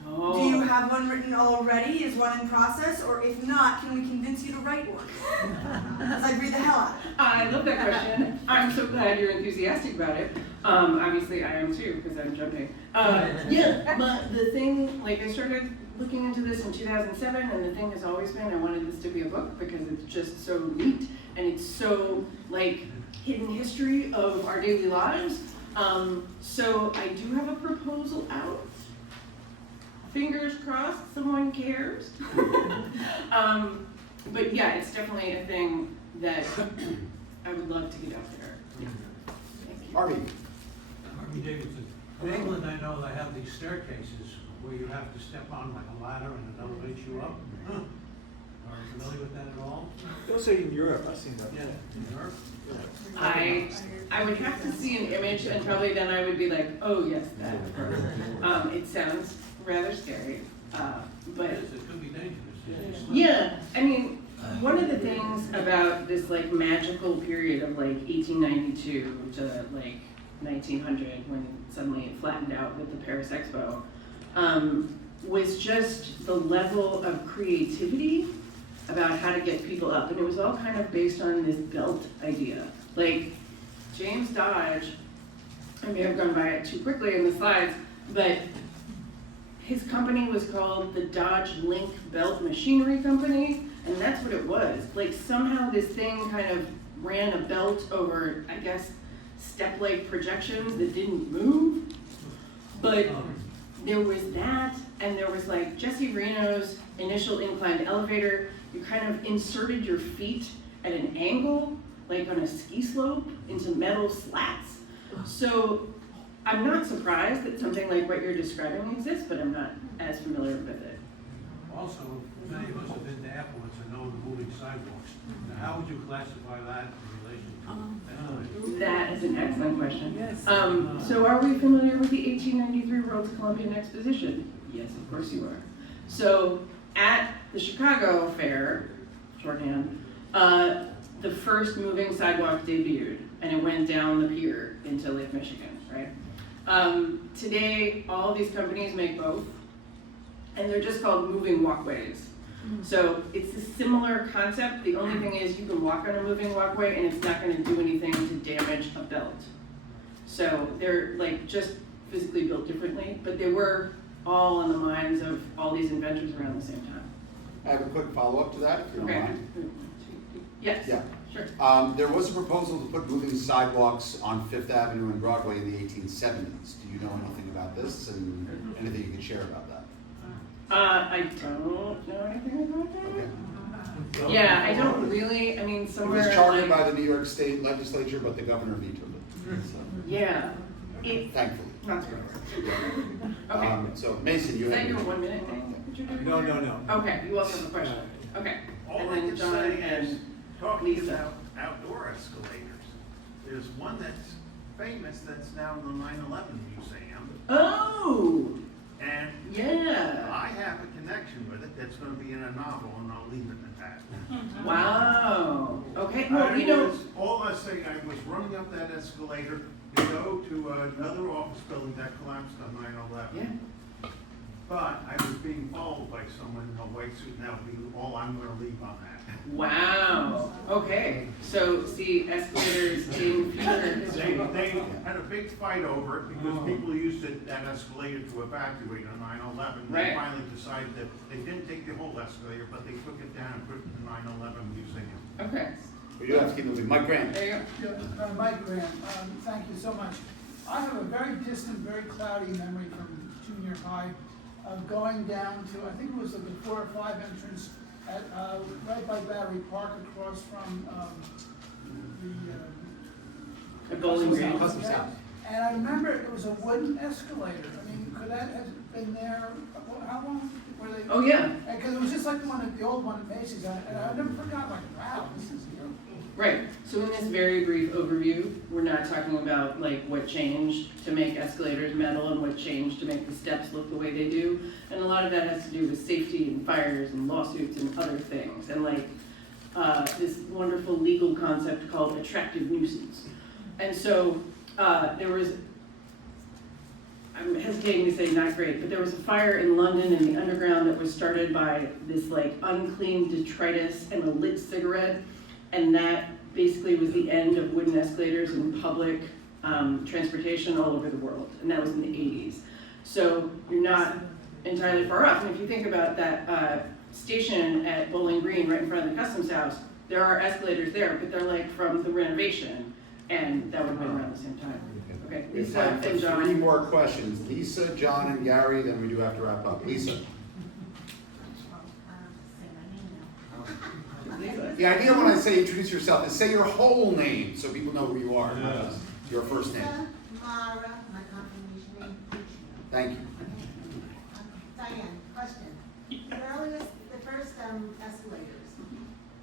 Oh. Do you have one written already? Is one in process? Or if not, can we convince you to write one? Because I'd read the hell out of it. I love that question. I'm so glad you're enthusiastic about it. Obviously I am too, because I'm jumping. Yeah, but the thing, like I started looking into this in 2007, and the thing has always been I wanted this to be a book because it's just so neat, and it's so like hidden history of our daily lives. So I do have a proposal out. Fingers crossed someone cares. But yeah, it's definitely a thing that I would love to get out there. Yeah. Harvey. Harvey Davidson. In England, I know they have these staircases where you have to step on like a ladder and it elevates you up. Are you familiar with that at all? Those are in Europe, I've seen that. Yeah, in Europe? I would have to see an image, and probably then I would be like, oh yes, that. It sounds rather scary, but It is, it could be dangerous. If you slip. yeah, I mean, one of the things about this like magical period of like 1892 to like 1900, when suddenly it flattened out with the Paris Expo, was just the level of creativity about how to get people up. And it was all kind of based on this belt idea. Like James Dodge, I may have gone by it too quickly in the slides, but his company was called the Dodge Link Belt Machinery Company, and that's what it was. Like somehow this thing kind of ran a belt over, I guess, step-like projections that didn't move. But there was that, and there was like Jesse Reno's initial inclined elevator. You kind of inserted your feet at an angle, like on a ski slope, into metal slats. So I'm not surprised that something like what you're describing exists, but I'm not as familiar with it. Also, many of us have been to airports and know the moving sidewalks. Now, how would you classify that in relation to That is an excellent question. Yes. So are we familiar with the 1893 World's Columbian Exposition? Yes, of course you are. So at the Chicago Fair, shorthand, the first moving sidewalk debuted, and it went down the pier into Lake Michigan, right? Today, all of these companies make both, and they're just called moving walkways. So it's a similar concept. The only thing is you can walk on a moving walkway and it's not going to do anything to damage a belt. So they're like just physically built differently, but they were all in the minds of all these inventors around the same time. I have a quick follow-up to that, if you don't Okay. mind. Yes. Yeah. Sure. There was a proposal to put moving sidewalks on Fifth Avenue and Broadway in the 1870s. Do you know anything about this and anything you can share about that? I don't know anything about that. Okay. Yeah, I don't really. I mean, It somewhere was chartered like, by the New York State Legislature, but the governor vetoed it. So, yeah. It, thankfully. not surprising. Okay. So Mason, you Is that have your 1 minute thing? That you're doing? No. Okay, you also have a question. Okay. All And I then can John say is, and talking Lisa. about outdoor escalators, there's one that's famous that's now in the 9/11 Museum, Oh, and yeah. I have a connection with it that's gonna be in a novel, and I'll leave it at that. Wow. Okay. Well, you know. All I say, I was running up that escalator to go to another office building that collapsed on 9/11. Yeah. But I was being followed by someone in a white suit, and that'll be all I'm gonna leave on that. Wow. Okay. So see, escalators in future history. They had a big fight over it because people used that escalator to evacuate on 9/11. Right. They finally decided that they didn't take the whole escalator, but they took it down and put it in the 9/11 museum. Okay. We do have to keep moving. Mike Grant. There you go. Mike Graham, thank you so much. I have a very distant, very cloudy memory from junior high of going down to, I think it was the 4 or 5 entrance at, right by Battery Park across from A bowling green. Customs House. And I remember it was a wooden escalator. I mean, could that have been there, how long were they? Oh yeah. Because it was just like the old one at Macy's, and I never forgot, like, wow, this is, you know. Right. So in this very brief overview, we're not talking about like what changed to make escalators metal and what changed to make the steps look the way they do. And a lot of that has to do with safety and fires and lawsuits and other things. And like this wonderful legal concept called attractive nuisance. And so there was, I'm hesitating to say not great, but there was a fire in London in the underground that was started by this like unclean detritus and a lit cigarette. And that basically was the end of wooden escalators in public transportation all over the world. And that was in the 80s. So you're not entirely far off. And if you think about that station at Bowling Green right in front of the Customs House, there are escalators there, but they're like from the renovation. And that would have been around the same time. Okay, We have Lisa time for and John. 3 more questions. Lisa, John, and Gary, then we do have to wrap up. Lisa. The idea when I say introduce yourself is say your whole name so people know who you are, not just your first name. Mara, my confirmation name, Puccio. Thank you. Diane, question. The first escalators,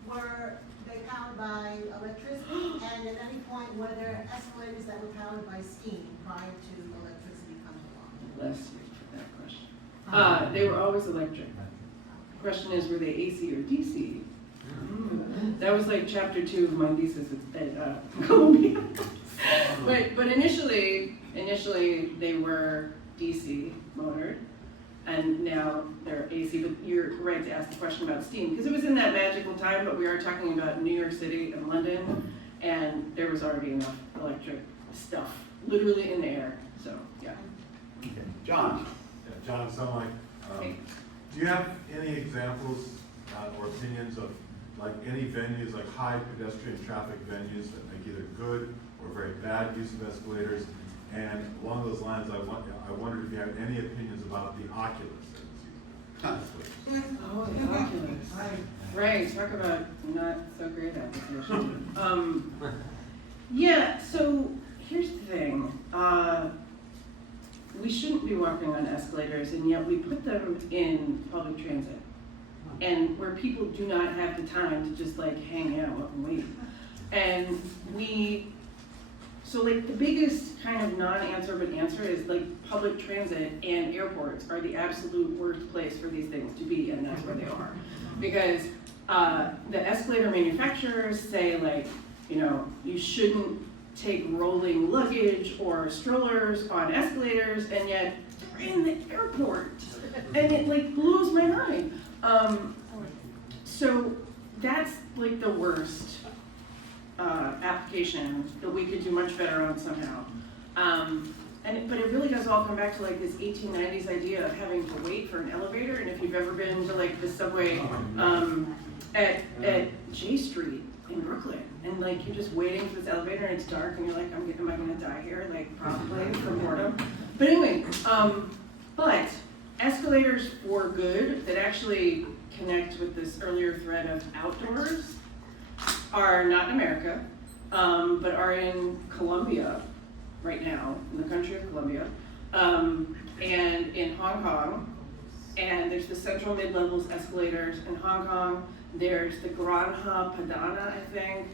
were they powered by electricity? And at any point, were there escalators that were powered by steam prior to electricity coming along? Bless you for that question. They were always electric. The question is, were they AC or DC? That was like chapter 2 of my thesis at Columbia. but initially they were DC motored, and now they're AC. But you're right to ask the question about steam, because it was in that magical time, but we are talking about New York City and London, and there was already enough electric stuff, literally in the air, so yeah. Okay. John. Yeah, John Sunlight. Do you have any examples or opinions of like any venues, like high pedestrian traffic venues that make either good or very bad use of escalators? And along those lines, I wondered if you have any opinions about the Oculus. Oh, the Oculus. Right, talk about not so great application. Yeah, so here's the thing. We shouldn't be walking on escalators, and yet we put them in public transit. And where people do not have the time to just like hang out and wait. And we So like the biggest kind of non-answer but answer is like public transit and airports are the absolute worst place for these things to be, and that's where they are. Because the escalator manufacturers say like, you know, you shouldn't take rolling luggage or strollers on escalators, and yet they're in the airport. And it like blows my mind. So that's like the worst application that we could do much better on somehow. But it really does all come back to like this 1890s idea of having to wait for an elevator. And if you've ever been to like the subway at J Street in Brooklyn, and like you're just waiting for this elevator and it's dark and you're like, am I gonna die here? Like probably from boredom. But anyway, but escalators for good that actually connect with this earlier thread of outdoors are not in America, but are in Colombia right now, in the country of Colombia, and in Hong Kong. And there's the central mid-levels escalators in Hong Kong. There's the Granja Padana, I think.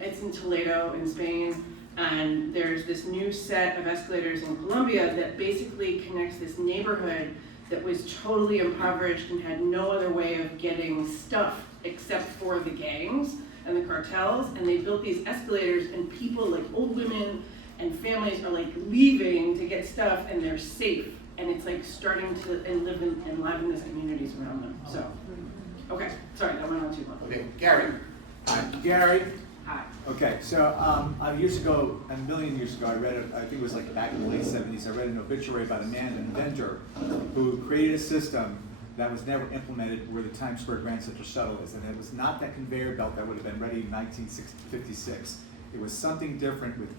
It's in Toledo in Spain. And there's this new set of escalators in Colombia that basically connects this neighborhood that was totally impoverished and had no other way of getting stuff except for the gangs and the cartels. And they built these escalators, and people like old women and families are like leaving to get stuff, and they're safe. And it's like starting to enliven these communities around them. So, okay, sorry, that went on too long. Okay, Gary. Hi, Gary. Hi. Okay, so years ago, a million years ago, I read, I think it was like back in the late 70s, I read an obituary about a man, an inventor, who created a system that was never implemented where the Times Square Grand Central Shuttle is. And it was not that conveyor belt that would have been ready in 1956. It was something different with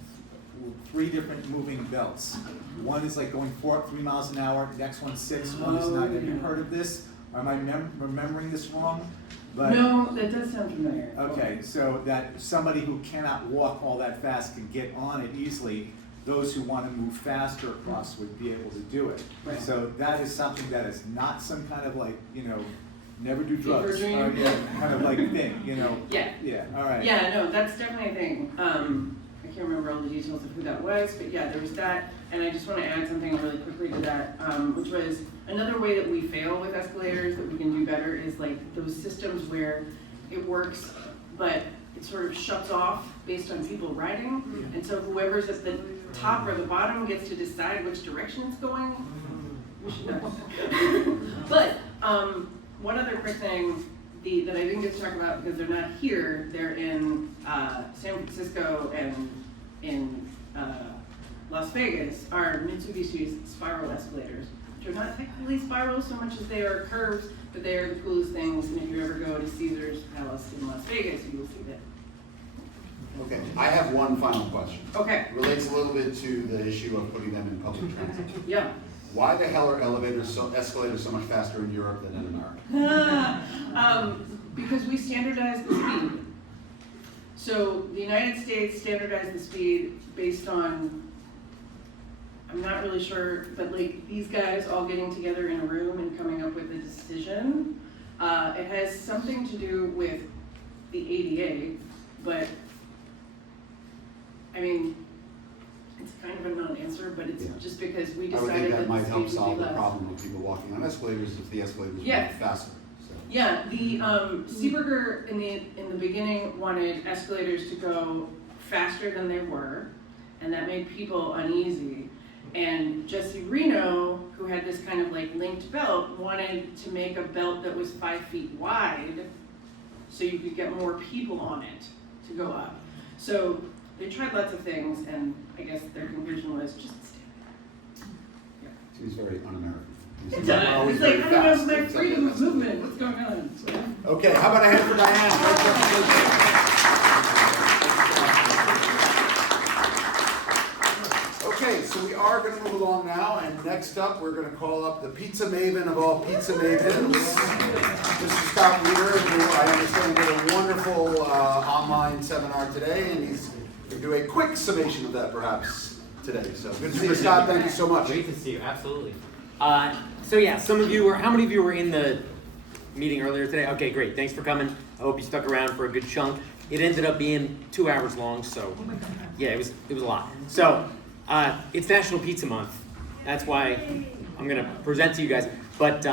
3 different moving belts. One is like going 3 miles an hour, next one's 6, one is 9. Have you heard of this? Or am I remembering this wrong? But, no, that does sound familiar. Okay, so that somebody who cannot walk all that fast can get on it easily. Those who want to move faster across would be able to do it. Right. So that is something that is not some kind of like, you know, never do drugs. Fever dream. Kind of like thing, you know. Yeah. Yeah, all right. Yeah, no, that's definitely a thing. I can't remember all the details of who that was, but yeah, there was that. And I just want to add something really quickly to that, which was another way that we fail with escalators that we can do better is like those systems where it works, but it sort of shuts off based on people riding. And so whoever's at the top or the bottom gets to decide which direction it's going. We should know. But one other quick thing that I didn't get to talk about because they're not here, they're in San Francisco and in Las Vegas, are Mitsubishi's spiral escalators, which are not technically spiral so much as they are curves, but they are the coolest things. And if you ever go to Caesar's Palace in Las Vegas, you will see that. Okay, I have one final question. Okay. It relates a little bit to the issue of putting them in public transit. Yeah. Why the hell are escalators so much faster in Europe than in America? Because we standardize the speed. So the United States standardized the speed based on, I'm not really sure, but like these guys all getting together in a room and coming up with a decision. It has something to do with the ADA, but I mean, it's kind of a non-answer, but it's just because we I would think decided that might the help speed would solve be the less. problem of people walking on escalators if the escalators Yeah. were faster. So. Yeah, the Seeberger in the beginning wanted escalators to go faster than they were, and that made people uneasy. And Jesse Reno, who had this kind of like linked belt, wanted to make a belt that was 5 feet wide, so you could get more people on it to go up. So they tried lots of things, and I guess their conclusion was just stay there. Yeah. Seems very un-American. It does. It's like, I don't know, my freedom of movement, what's going on? Yeah. Okay, how about a hand for Diane? Okay, so we are going to move along now, and next up we're going to call up the pizza maven of all pizza mavens, Mr. Scott Wiener, who I understand did a wonderful online seminar today, and he's going to do a quick summation of that perhaps today. So good to see you, Scott. Thank you so much. Great to see you, absolutely. So yeah, how many of you were in the meeting earlier today? Okay, great, thanks for coming. I hope you stuck around for a good chunk. It ended up being 2 hours long, so yeah, it was a lot. So it's National Pizza Month. That's why I'm gonna present to you guys. But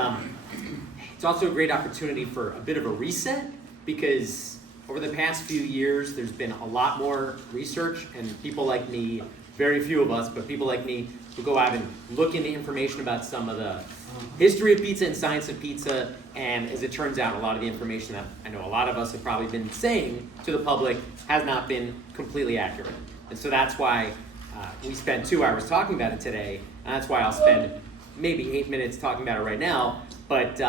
it's also a great opportunity for a bit of a reset, because over the past few years, there's been a lot more research, and people like me, very few of us, but people like me who go out and look into information about some of the history of pizza and science of pizza, and as it turns out, a lot of the information that I know a lot of us have probably been saying to the public has not been completely accurate. And so that's why we spent 2 hours talking about it today, and that's why I'll spend maybe 8 minutes talking about it right now. But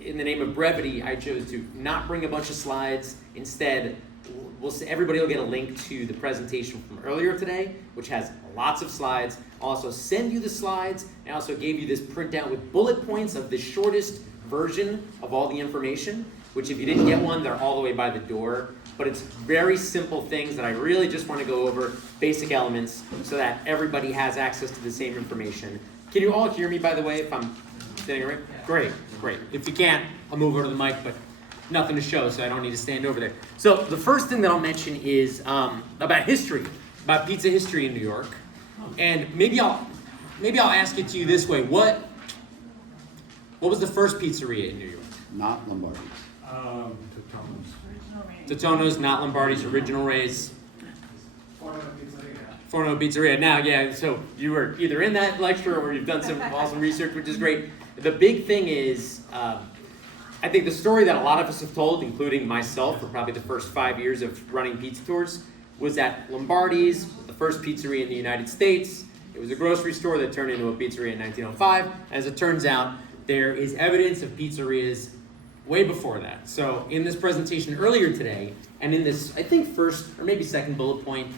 in the name of brevity, I chose to not bring a bunch of slides. Instead, everybody will get a link to the presentation from earlier today, which has lots of slides. I'll also send you the slides. I also gave you this printout with bullet points of the shortest version of all the information, which if you didn't get one, they're all the way by the door. But it's very simple things that I really just want to go over, basic elements, so that everybody has access to the same information. Can you all hear me, by the way, if I'm standing right? Great, great. If you can't, I'll move over to the mic, but nothing to show, so I don't need to stand over there. So the first thing that I'll mention is about history, about pizza history in New York. And maybe I'll ask it to you this way. What was the first pizzeria in New York? Not Lombardi's. Totono's, not Lombardi's, Original Ray's. Forno Pizzeria. Now, yeah, so you were either in that lecture or you've done some awesome research, which is great. The big thing is, I think the story that a lot of us have told, including myself, for probably the first 5 years of running pizza tours, was that Lombardi's was the first pizzeria in the United States. It was a grocery store that turned into a pizzeria in 1905. As it turns out, there is evidence of pizzerias way before that. So in this presentation earlier today, and in this, I think, first or maybe second bullet point,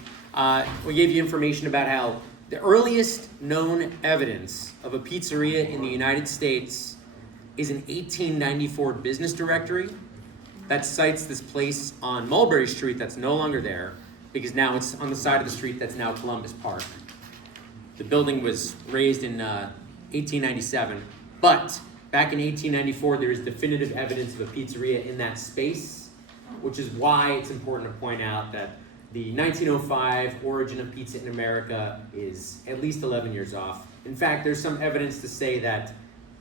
we gave you information about how the earliest known evidence of a pizzeria in the United States is an 1894 business directory that cites this place on Mulberry Street that's no longer there, because now it's on the side of the street that's now Columbus Park. The building was raised in 1897, but back in 1894, there is definitive evidence of a pizzeria in that space, which is why it's important to point out that the 1905 origin of pizza in America is at least 11 years off. In fact, there's some evidence to say that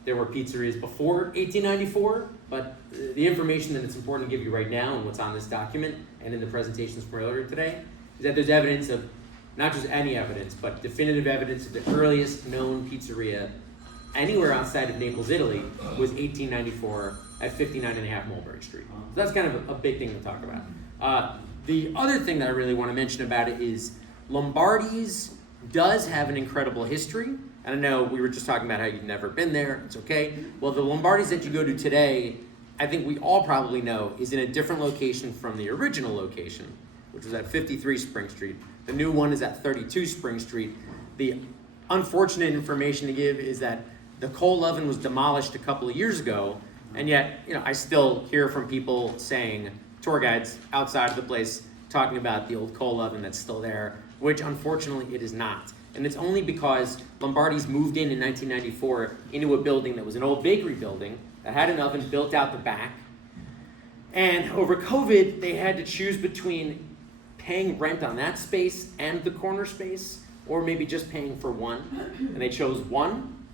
there were pizzerias before 1894, but the information that it's important to give you right now and what's on this document and in the presentations from earlier today is that there's evidence of, not just any evidence, but definitive evidence of the earliest known pizzeria anywhere outside of Naples, Italy, was 1894 at 59.5 Mulberry Street. So that's kind of a big thing to talk about. The other thing that I really want to mention about it is Lombardi's does have an incredible history. And I know we were just talking about how you've never been there. It's okay. Well, the Lombardi's that you go to today, I think we all probably know, is in a different location from the original location, which was at 53 Spring Street. The new one is at 32 Spring Street. The unfortunate information to give is that the coal oven was demolished a couple of years ago, and yet, I still hear from people saying, tour guides outside of the place, talking about the old coal oven that's still there, which unfortunately it is not. And it's only because Lombardi's moved in 1994 into a building that was an old bakery building that had an oven built out the back. And over COVID, they had to choose between paying rent on that space and the corner space, or maybe just paying for one. And they chose one,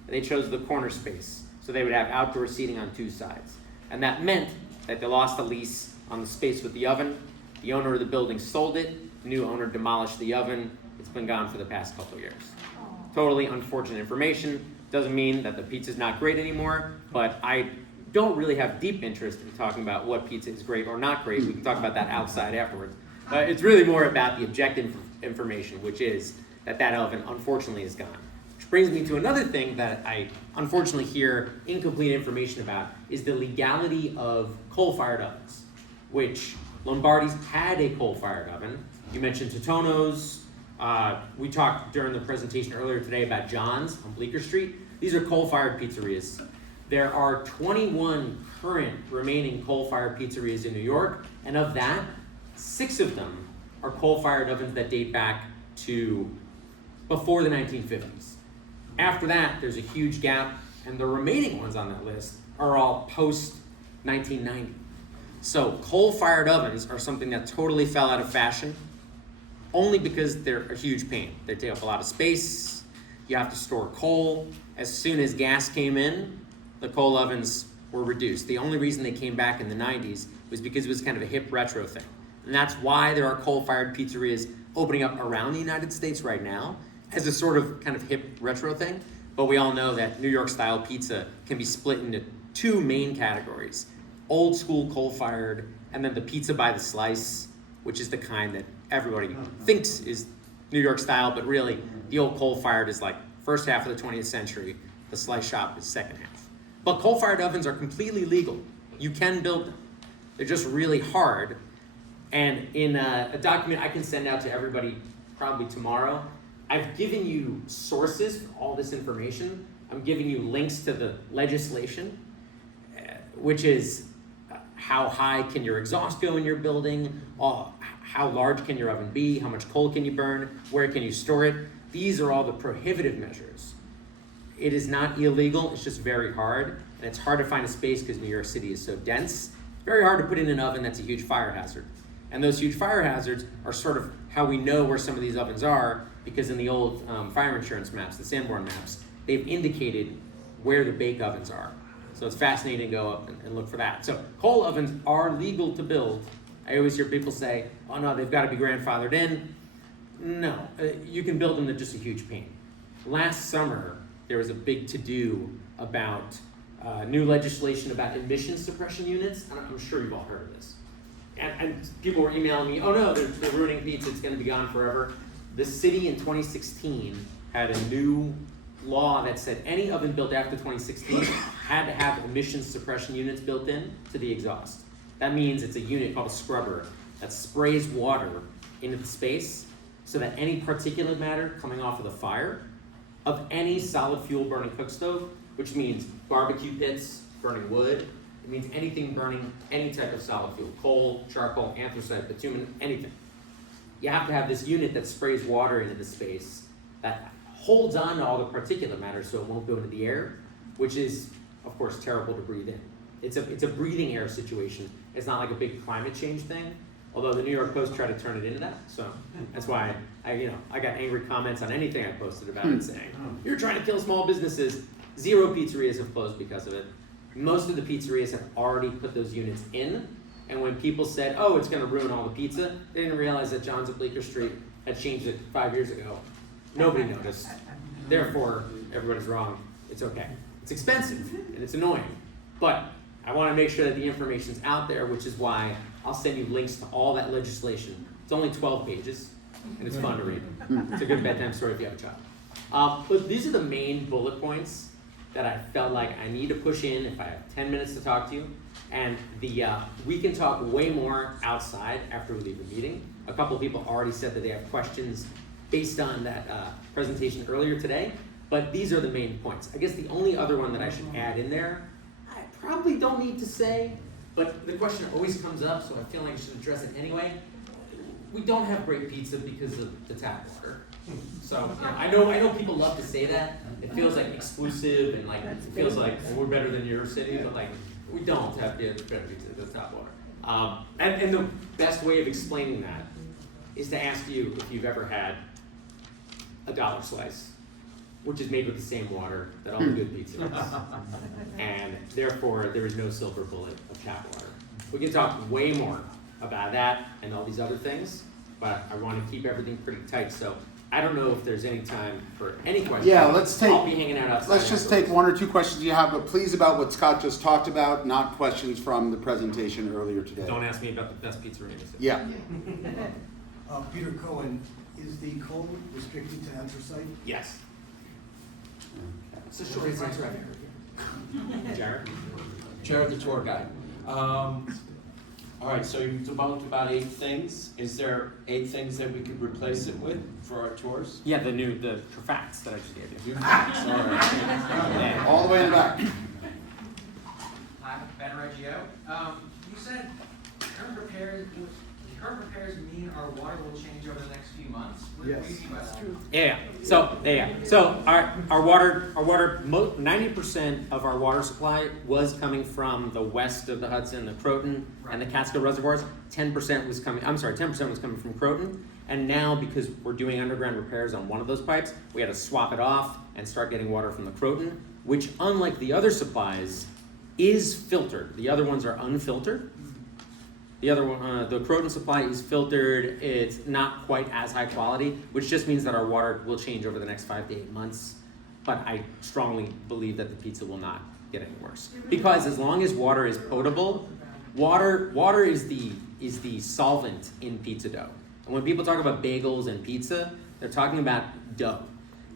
and they chose the corner space. So they would have outdoor seating on two sides. And that meant that they lost the lease on the space with the oven. The owner of the building sold it. The new owner demolished the oven. It's been gone for the past couple of years. Totally unfortunate information. Doesn't mean that the pizza's not great anymore, but I don't really have deep interest in talking about what pizza is great or not great. We can talk about that outside afterwards. But it's really more about the objective information, which is that that oven unfortunately is gone. Which brings me to another thing that I unfortunately hear incomplete information about, is the legality of coal-fired ovens, which Lombardi's had a coal-fired oven. You mentioned Totono's. We talked during the presentation earlier today about John's on Bleecker Street. These are coal-fired pizzerias. There are 21 current remaining coal-fired pizzerias in New York, and of that, 6 of them are coal-fired ovens that date back to before the 1950s. After that, there's a huge gap, and the remaining ones on that list are all post-1990. So coal-fired ovens are something that totally fell out of fashion, only because they're a huge pain. They take up a lot of space. You have to store coal. As soon as gas came in, the coal ovens were reduced. The only reason they came back in the 90s was because it was kind of a hip retro thing. And that's why there are coal-fired pizzerias opening up around the United States right now as a sort of kind of hip retro thing. But we all know that New York-style pizza can be split into two main categories: old school coal-fired, and then the pizza by the slice, which is the kind that everybody thinks is New York style, but really the old coal-fired is like first half of the 20th century, the slice shop is second half. But coal-fired ovens are completely legal. You can build them. They're just really hard. And in a document I can send out to everybody probably tomorrow, I've given you sources for all this information. I'm giving you links to the legislation, which is how high can your exhaust go in your building, how large can your oven be, how much coal can you burn, where can you store it. These are all the prohibitive measures. It is not illegal, it's just very hard, and it's hard to find a space because New York City is so dense. It's very hard to put in an oven that's a huge fire hazard. And those huge fire hazards are sort of how we know where some of these ovens are, because in the old fire insurance maps, the Sanborn maps, they've indicated where the bake ovens are. So it's fascinating to go up and look for that. So coal ovens are legal to build. I always hear people say, oh no, they've got to be grandfathered in. No, you can build them, they're just a huge pain. Last summer, there was a big to-do about new legislation about emission suppression units, and I'm sure you've all heard of this. And people were emailing me, oh no, they're ruining pizza, it's gonna be gone forever. The city in 2016 had a new law that said any oven built after 2016 had to have emission suppression units built in to the exhaust. That means it's a unit called a scrubber that sprays water into the space so that any particulate matter coming off of the fire of any solid fuel burning cook stove, which means barbecue pits burning wood, it means anything burning any type of solid fuel, coal, charcoal, anthracite, bitumen, anything. You have to have this unit that sprays water into the space that holds on to all the particulate matter so it won't go into the air, which is, of course, terrible to breathe in. It's a breathing air situation. It's not like a big climate change thing, although the New York Post tried to turn it into that. So that's why I got angry comments on anything I posted about it saying, you're trying to kill small businesses. 0 pizzerias have closed because of it. Most of the pizzerias have already put those units in. And when people said, oh, it's gonna ruin all the pizza, they didn't realize that John's at Bleecker Street had changed it 5 years ago. Nobody noticed. Therefore, everybody's wrong. It's okay. It's expensive and it's annoying. But I wanna make sure that the information's out there, which is why I'll send you links to all that legislation. It's only 12 pages and it's fun to read. It's a good bedtime story if you have a child. But these are the main bullet points that I felt like I need to push in if I have 10 minutes to talk to you. And we can talk way more outside after we leave the meeting. A couple of people already said that they have questions based on that presentation earlier today, but these are the main points. I guess the only other one that I should add in there, I probably don't need to say, but the question always comes up, so I feel like I should address it anyway. We don't have great pizza because of the tap water. So I know people love to say that. It feels like exclusive and like it feels like we're better than your city, but like we don't have better pizza than tap water. And the best way of explaining that is to ask you if you've ever had a dollar slice, which is made with the same water that all the good pizza is. And therefore, there is no silver bullet of tap water. We can talk way more about that and all these other things, but I want to keep everything pretty tight. So I don't know if there's any time for any questions. Yeah, I'll be hanging out outside. Let's just take 1 or 2 questions you have, but please about what Scott just talked about, not questions from the presentation earlier today. Don't ask me about the best pizzeria. Yeah. Peter Cohen, is the coal restricted to anthracite? Yes. It's the shortest answer I've ever heard. Jared, the tour guide. All right, so you debunked about 8 things. Is there 8 things that we could replace it with for our tours? Yeah, the facts that I just gave you. All All the way in the back. Hi, Ben Reggio. You said term repairs curb repairs mean our water will change over the next few months? What do you mean by that? So our water 90% of our water supply was coming from the west of the Hudson, the Croton and the Catskill reservoirs. 10% was coming from Croton. And now, because we're doing underground repairs on one of those pipes, we had to swap it off and start getting water from the Croton, which, unlike the other supplies, is filtered. The other ones are unfiltered. The other one, the Croton supply is filtered. It's not quite as high quality, which just means that our water will change over the next 5 to 8 months. But I strongly believe that the pizza will not get any worse, because as long as water is potable, water is the solvent in pizza dough. And when people talk about bagels and pizza, they're talking about dough.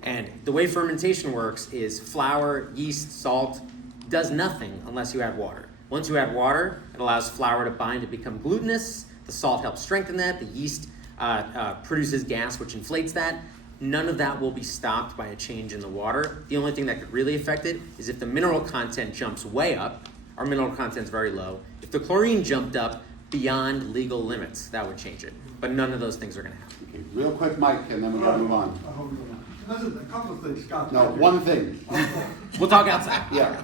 And the way fermentation works is flour, yeast, salt does nothing unless you add water. Once you add water, it allows flour to bind and become glutinous. The salt helps strengthen that. The yeast produces gas, which inflates that. None of that will be stopped by a change in the water. The only thing that could really affect it is if the mineral content jumps way up. Our mineral content is very low. If the chlorine jumped up beyond legal limits, that would change it. But none of those things are going to happen. Okay, real quick, Mike, and then we're going to move on. Listen, a couple of things, Scott. No, one thing. We'll talk outside. Yeah.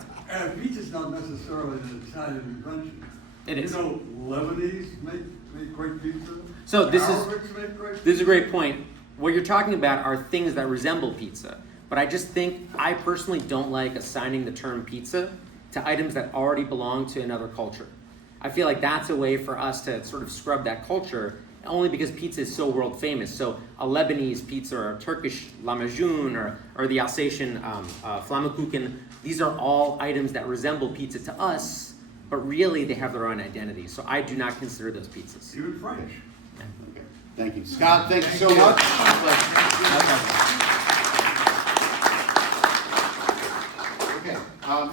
Pizza's not necessarily an Italian invention. It is. You know, Lebanese make great pizza. So this Arabics make great pizza. is a great point. What you're talking about are things that resemble pizza. But I just think, I personally don't like assigning the term pizza to items that already belong to another culture. I feel like that's a way for us to sort of scrub that culture, only because pizza is so world famous. So a Lebanese pizza or a Turkish lahmacun or the Alsatian flammkuchen, these are all items that resemble pizza to us, but really they have their own identity. So I do not consider those pizzas. Even French. Okay. Thank you. Scott, thank you so much. Okay,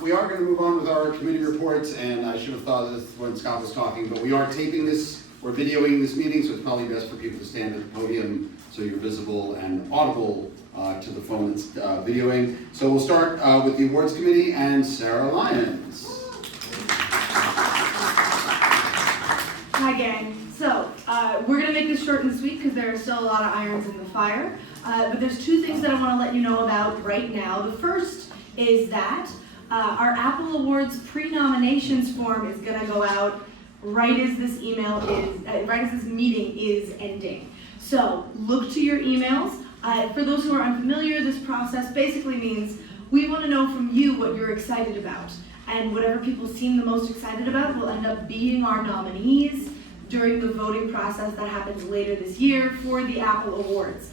we are going to move on with our committee reports, and I should have thought of this when Scott was talking, but we are taping this, we're videoing this meeting, so it's probably best for people to stand at the podium so you're visible and audible to the phone that's videoing. So we'll start with the awards committee and Sarah Lyons. Hi gang. So we're gonna make this short and sweet because there are still a lot of irons in the fire. But there's two things that I want to let you know about right now. The first is that our Apple Awards pre-nominations form is gonna go out right as this meeting is ending. So look to your emails. For those who are unfamiliar, this process basically means we want to know from you what you're excited about. And whatever people seem the most excited about will end up being our nominees during the voting process that happens later this year for the Apple Awards.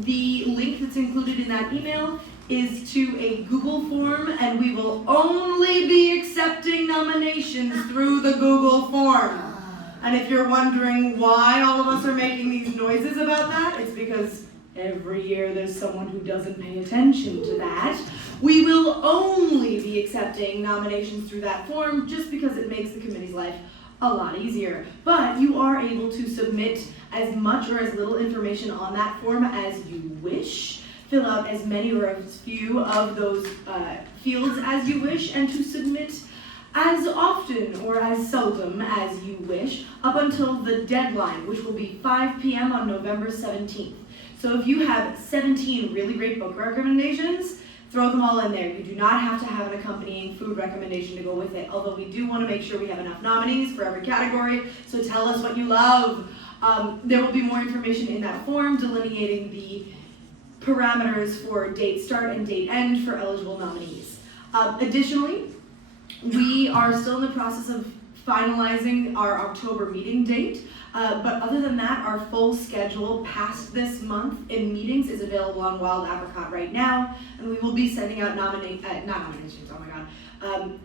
The link that's included in that email is to a Google form, and we will only be accepting nominations through the Google form. And if you're wondering why all of us are making these noises about that, it's because every year there's someone who doesn't pay attention to that. We will only be accepting nominations through that form just because it makes the committee's life a lot easier. But you are able to submit as much or as little information on that form as you wish. Fill out as many or as few of those fields as you wish, and to submit as often or as seldom as you wish up until the deadline, which will be 5 p.m. on November 17th. So if you have 17 really great book recommendations, throw them all in there. You do not have to have an accompanying food recommendation to go with it, although we do want to make sure we have enough nominees for every category, so tell us what you love. There will be more information in that form delineating the parameters for date start and date end for eligible nominees. Additionally, we are still in the process of finalizing our October meeting date, but other than that, our full schedule past this month in meetings is available on Wild Apricot right now, and we will be sending out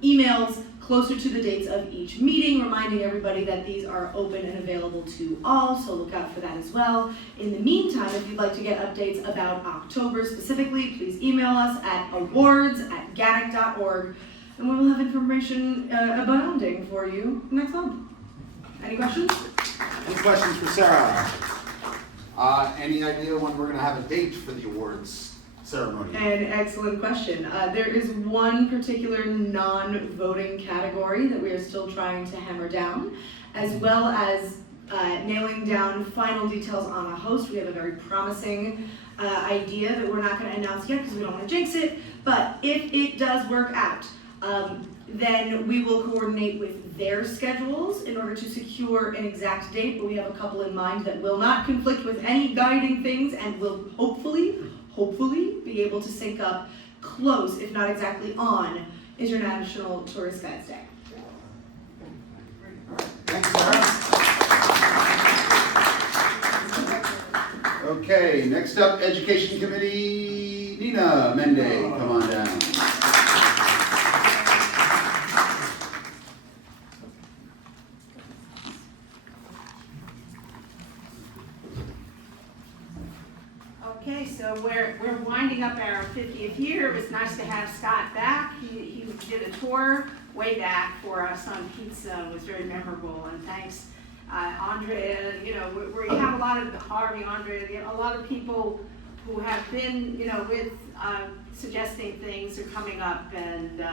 emails closer to the dates of each meeting, reminding everybody that these are open and available to all, so look out for that as well. In the meantime, if you'd like to get updates about October specifically, please email us at awards@GANYC.org, and we will have information abounding for you next month. Any questions? Any questions for Sarah? Any idea when we're going to have a date for the awards ceremony? An excellent question. There is one particular non-voting category that we are still trying to hammer down, as well as nailing down final details on a host. We have a very promising idea that we're not going to announce yet because we don't want to jinx it. But if it does work out, then we will coordinate with their schedules in order to secure an exact date. But we have a couple in mind that will not conflict with any guiding things and will hopefully be able to sync up close, if not exactly on, International Tourist Guides Day. Thanks, Sarah. Okay, next up, Education Committee, Nina Mende, come on down. Okay, so we're winding up our 50th year. It was nice to have Scott back. He did a tour way back for us on pizza. It was very memorable, and thanks, Andrea. You know, we have a lot of Harvey, Andrea, a lot of people who have been, you know, with suggesting things are coming up, and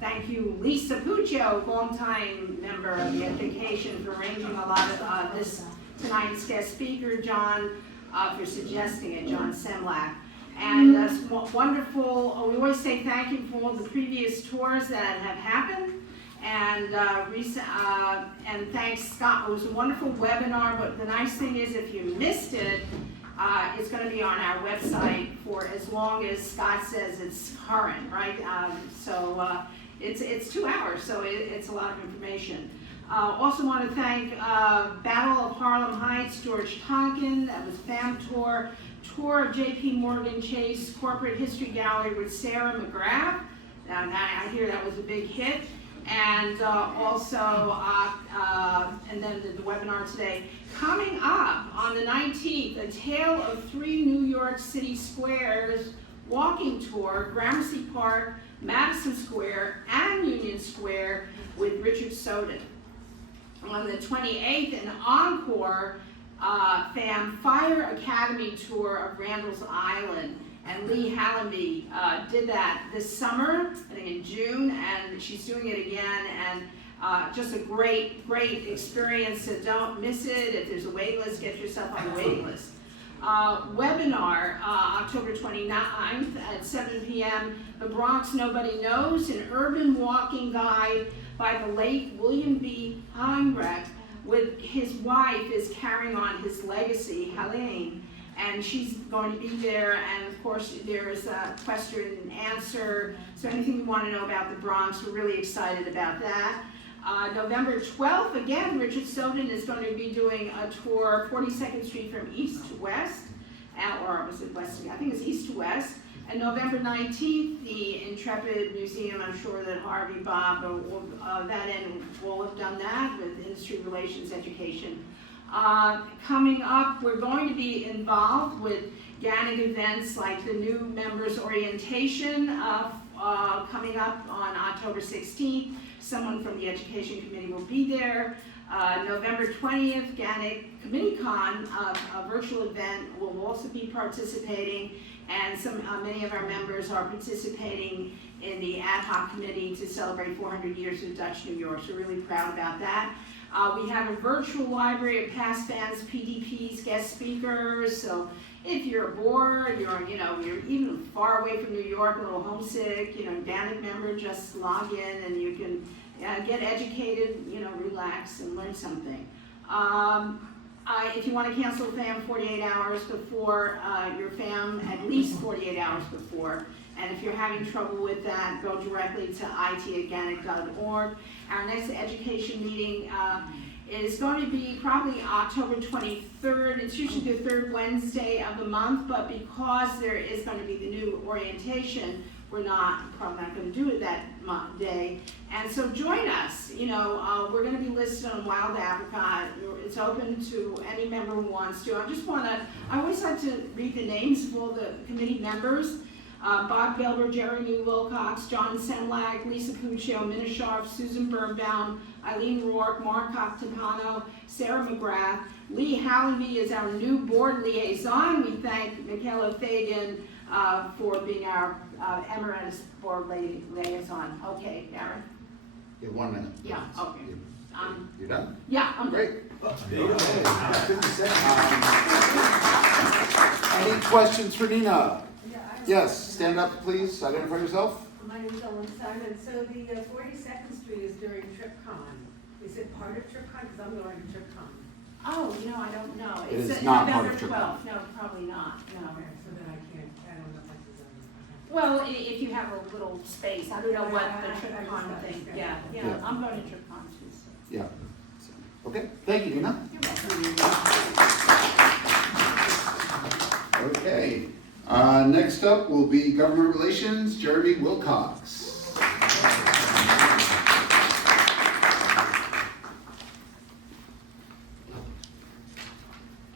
thank you, Lisa Puccio, longtime member of the education, for arranging a lot of this tonight's guest speaker, John, for suggesting it, John Semlak. And wonderful, we always say thank you for all the previous tours that have happened. And thanks, Scott. It was a wonderful webinar, but the nice thing is if you missed it, it's going to be on our website for as long as Scott says it's current, right? It's 2 hours, so it's a lot of information. Also want to thank Battle of Harlem Heights, George Tonkin, that was FAM tour of J.P. Morgan Chase Corporate History Gallery with Sarah McGrath. I hear that was a big hit. And and then the webinar today. Coming up on the 19th, A Tale of Three New York City Squares walking tour, Gramercy Park, Madison Square, and Union Square with Richard Soden. On the 28th, an encore FAM Fire Academy tour of Randall's Island. And Lee Hallenby did that this summer, I think in June, and she's doing it again. And just a great experience, so don't miss it. If there's a wait list, get yourself on the waiting list. Webinar, October 29th at 7 p.m. The Bronx Nobody Knows, an urban walking guide by the late William B. Heinreich, with his wife is carrying on his legacy, Helene, and she's going to be there, and of course there is a question and answer, so anything you want to know about the Bronx, we're really excited about that. November 12th, again, Richard Soden is going to be doing a tour, 42nd Street from east to west, or was it west? I think it's east to west. And November 19th, the Intrepid Museum, I'm sure that Harvey, Bob, that end will have done that with industry relations education. Coming up, we're going to be involved with GANYC events like the new members orientation coming up on October 16th. Someone from the Education Committee will be there. November 20th, GANYC CommitteeCon, a virtual event, will also be participating, and many of our members are participating in the ad hoc committee to celebrate 400 years of Dutch New York, so really proud about that. We have a virtual library of past fans, PDPs, guest speakers, so if you're bored, you're even far away from New York, a little homesick, GANYC member, just log in and you can get educated, relax and learn something. If you want to cancel FAM 48 hours before your FAM, at least 48 hours before. And if you're having trouble with that, go directly to it@ganyc.org. Our next education meeting is going to be probably October 23rd. It's usually the third Wednesday of the month, but because there is going to be the new orientation, we're probably not going to do it that day. And so join us. We're going to be listed on Wild Apricot. It's open to any member who wants to. I always like to read the names of all the committee members. Bob Gelber, Jerry New Wilcox, John Semlak, Lisa Puccio, Minna Sharp, Susan Birnbaum, Eileen Rourke, Mark Octopano, Sarah McGrath. Lee Hallenby is our new board liaison. We thank Michaela Fagan for being our emeritus board liaison. Okay, Aaron? Yeah, 1 minute. Yeah, okay. You're done? Yeah, I'm Great. There you go. 50 seconds. Any questions for Nina? Yes, stand up, please. Identify yourself. My name is Ellen Simon. So the 42nd Street is during TripCon. Is it part of TripCon? Because I'm going to TripCon. Oh, I don't know. It It's is not part November of 12th. No, probably not, no. Okay, so then I don't know if I can. Well, if you have a little space, I don't know what the I TripCon understand. thing, Yeah. I'm going to TripCon too, so. Yeah. Okay, thank you, Nina. Okay, next up will be Government Relations, Jeremy Wilcox.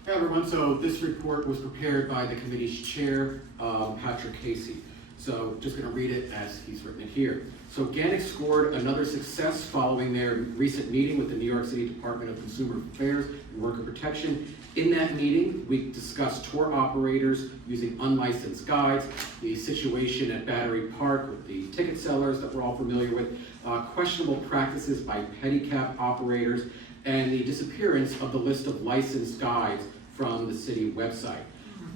Hey everyone, so this report was prepared by the committee's chair, Patrick Casey. So just going to read it as he's written it here. So GANYC scored another success following their recent meeting with the New York City Department of Consumer Affairs and Worker Protection. In that meeting, we discussed tour operators using unlicensed guides, the situation at Battery Park with the ticket sellers that we're all familiar with, questionable practices by pedicab operators, and the disappearance of the list of licensed guides from the city website.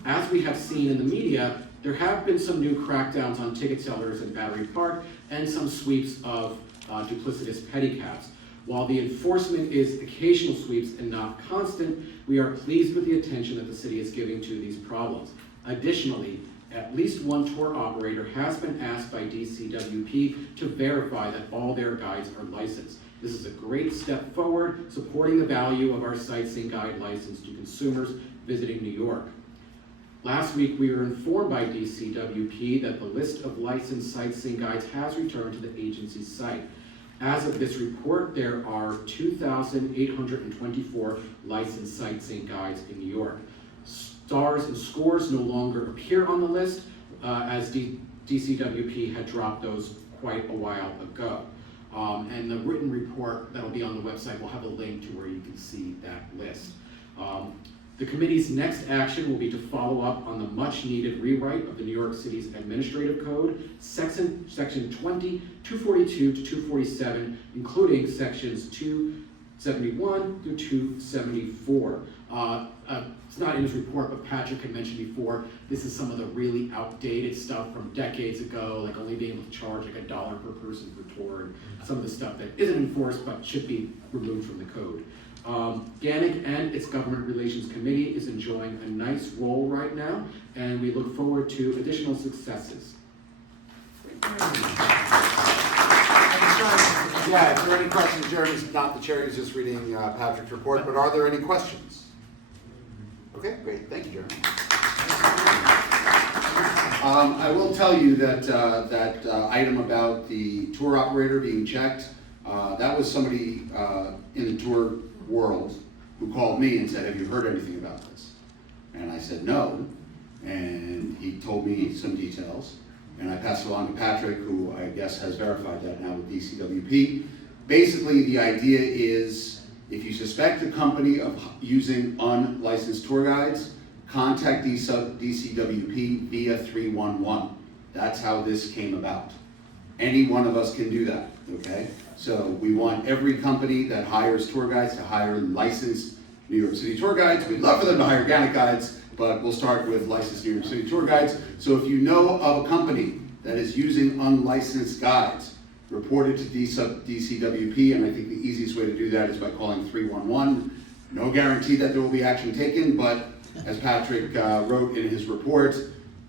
As we have seen in the media, there have been some new crackdowns on ticket sellers in Battery Park and some sweeps of duplicitous pedicabs. While the enforcement is occasional sweeps and not constant, we are pleased with the attention that the city is giving to these problems. Additionally, at least one tour operator has been asked by DCWP to verify that all their guides are licensed. This is a great step forward, supporting the value of our sightseeing guide license to consumers visiting New York. Last week, we were informed by DCWP that the list of licensed sightseeing guides has returned to the agency's site. As of this report, there are 2,824 licensed sightseeing guides in New York. Stars and scores no longer appear on the list, as DCWP had dropped those quite a while ago. And the written report that'll be on the website will have a link to where you can see that list. The committee's next action will be to follow up on the much-needed rewrite of the New York City's Administrative Code, section 20, 242 to 247, including sections 271 through 274. It's not in his report, but Patrick had mentioned before, this is some of the really outdated stuff from decades ago, like only being able to charge like $1 per person per tour, and some of the stuff that isn't enforced but should be removed from the code. GANYC and its Government Relations Committee is enjoying a nice role right now, and we look forward to additional successes. Yeah, if there are any questions, Jeremy's not the chair, he's just reading Patrick's report, but are there any questions? Okay, great, thank you, Jeremy. I will tell you that that item about the tour operator being checked, that was somebody in the tour world who called me and said, have you heard anything about this? And I said no, and he told me some details, and I passed it along to Patrick, who I guess has verified that now with DCWP. Basically, the idea is if you suspect a company of using unlicensed tour guides, contact DCWP via 311. That's how this came about. Any one of us can do that, okay? So we want every company that hires tour guides to hire licensed New York City tour guides. We'd love for them to hire GANYC guides, but we'll start with licensed New York City tour guides. So if you know of a company that is using unlicensed guides, report it to DCWP, and I think the easiest way to do that is by calling 311. No guarantee that there will be action taken, but as Patrick wrote in his report,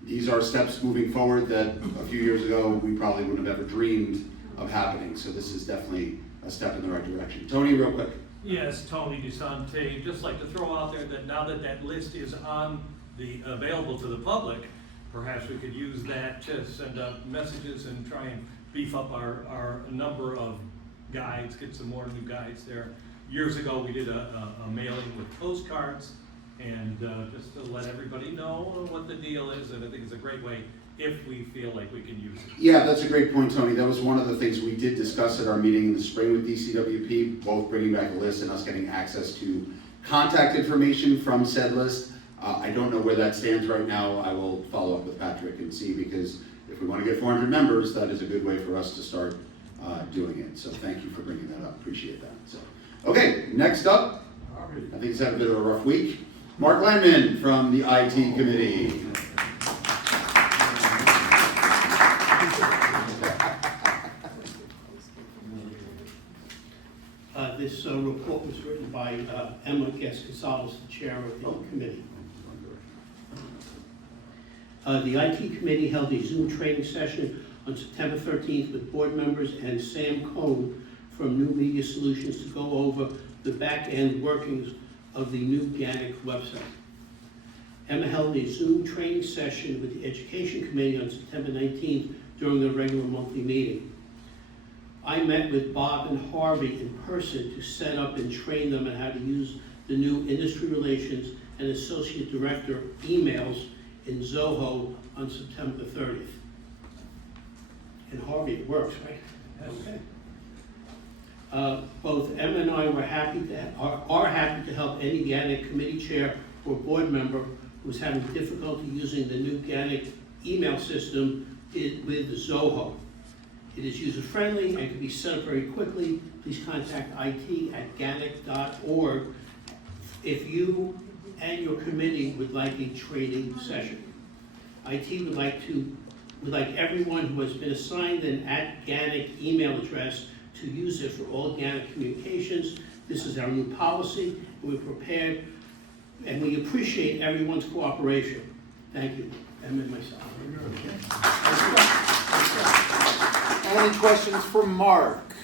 these are steps moving forward that a few years ago we probably wouldn't have ever dreamed of happening. So this is definitely a step in the right direction. Tony, real quick. Yes, Tony DeSante. Just like to throw out there that now that that list is on the available to the public, perhaps we could use that to send out messages and try and beef up our number of guides, get some more new guides there. Years ago, we did a mailing with postcards, and just to let everybody know what the deal is, and I think it's a great way if we feel like we can use it. Yeah, that's a great point, Tony. That was one of the things we did discuss at our meeting in the spring with DCWP, both bringing back a list and us getting access to contact information from said list. I don't know where that stands right now. I will follow up with Patrick and see, because if we want to get 400 members, that is a good way for us to start doing it. So thank you for bringing that up. Appreciate that. So, Okay, next up, I think he's had a bit of a rough week. Mark Landman from the IT Committee. This report was written by Emma Gonzalez, the chair of the committee. The IT committee held a Zoom training session on September 13th with board members and Sam Cohn from New Media Solutions to go over the back-end workings of the new GANYC website. Emma held a Zoom training session with the Education Committee on September 19th during the regular monthly meeting. I met with Bob and Harvey in person to set up and train them on how to use the new Industry Relations and Associate Director emails in Zoho on September 30th. And Harvey, it works, right? Okay. Both Emma and I were happy are happy to help any GANYC committee chair or board member who's having difficulty using the new GANYC email system with Zoho. It is user-friendly and can be set up very quickly. Please contact it@ganyc.org if you and your committee would like a training session. IT would like everyone who has been assigned an @GANYC email address to use it for all GANYC communications. This is our new policy, and we're prepared, and we appreciate everyone's cooperation. Thank you, Emma and myself. Any questions for Mark?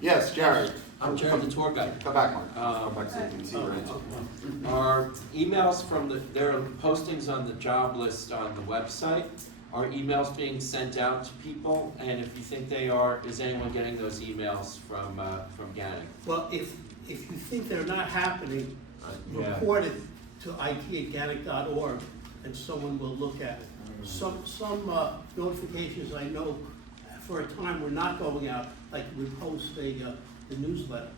Yes, Jared. I'm Jared, the tour guide. Come back, Mark. Come back so you can see your answer. Our emails there are postings on the job list on the website. Are emails being sent out to people? And if you think they are, is anyone getting those emails from GANYC? Well, if you think they're not happening, report it to it@ganyc.org and someone will look at it. Some notifications I know for a time were not going out, like we post the newsletter,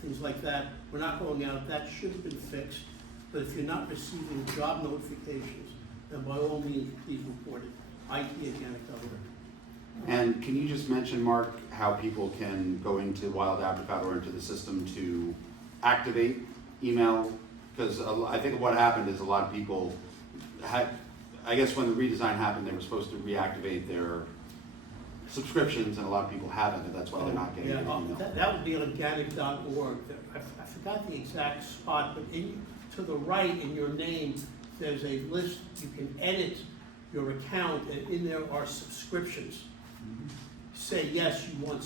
things like that, were not going out. That should have been fixed. But if you're not receiving job notifications, then by all means, please report it. it@ganyc.org. And can you just mention, Mark, how people can go into Wild Apricot or into the system to activate email? Because I think what happened is a lot of people had, I guess when the redesign happened, they were supposed to reactivate their subscriptions, and a lot of people haven't, and that's why they're not getting their email. That would be on ganyc.org. I forgot the exact spot, but to the right in your name, there's a list. You can edit your account, and in there are subscriptions. Say yes, you want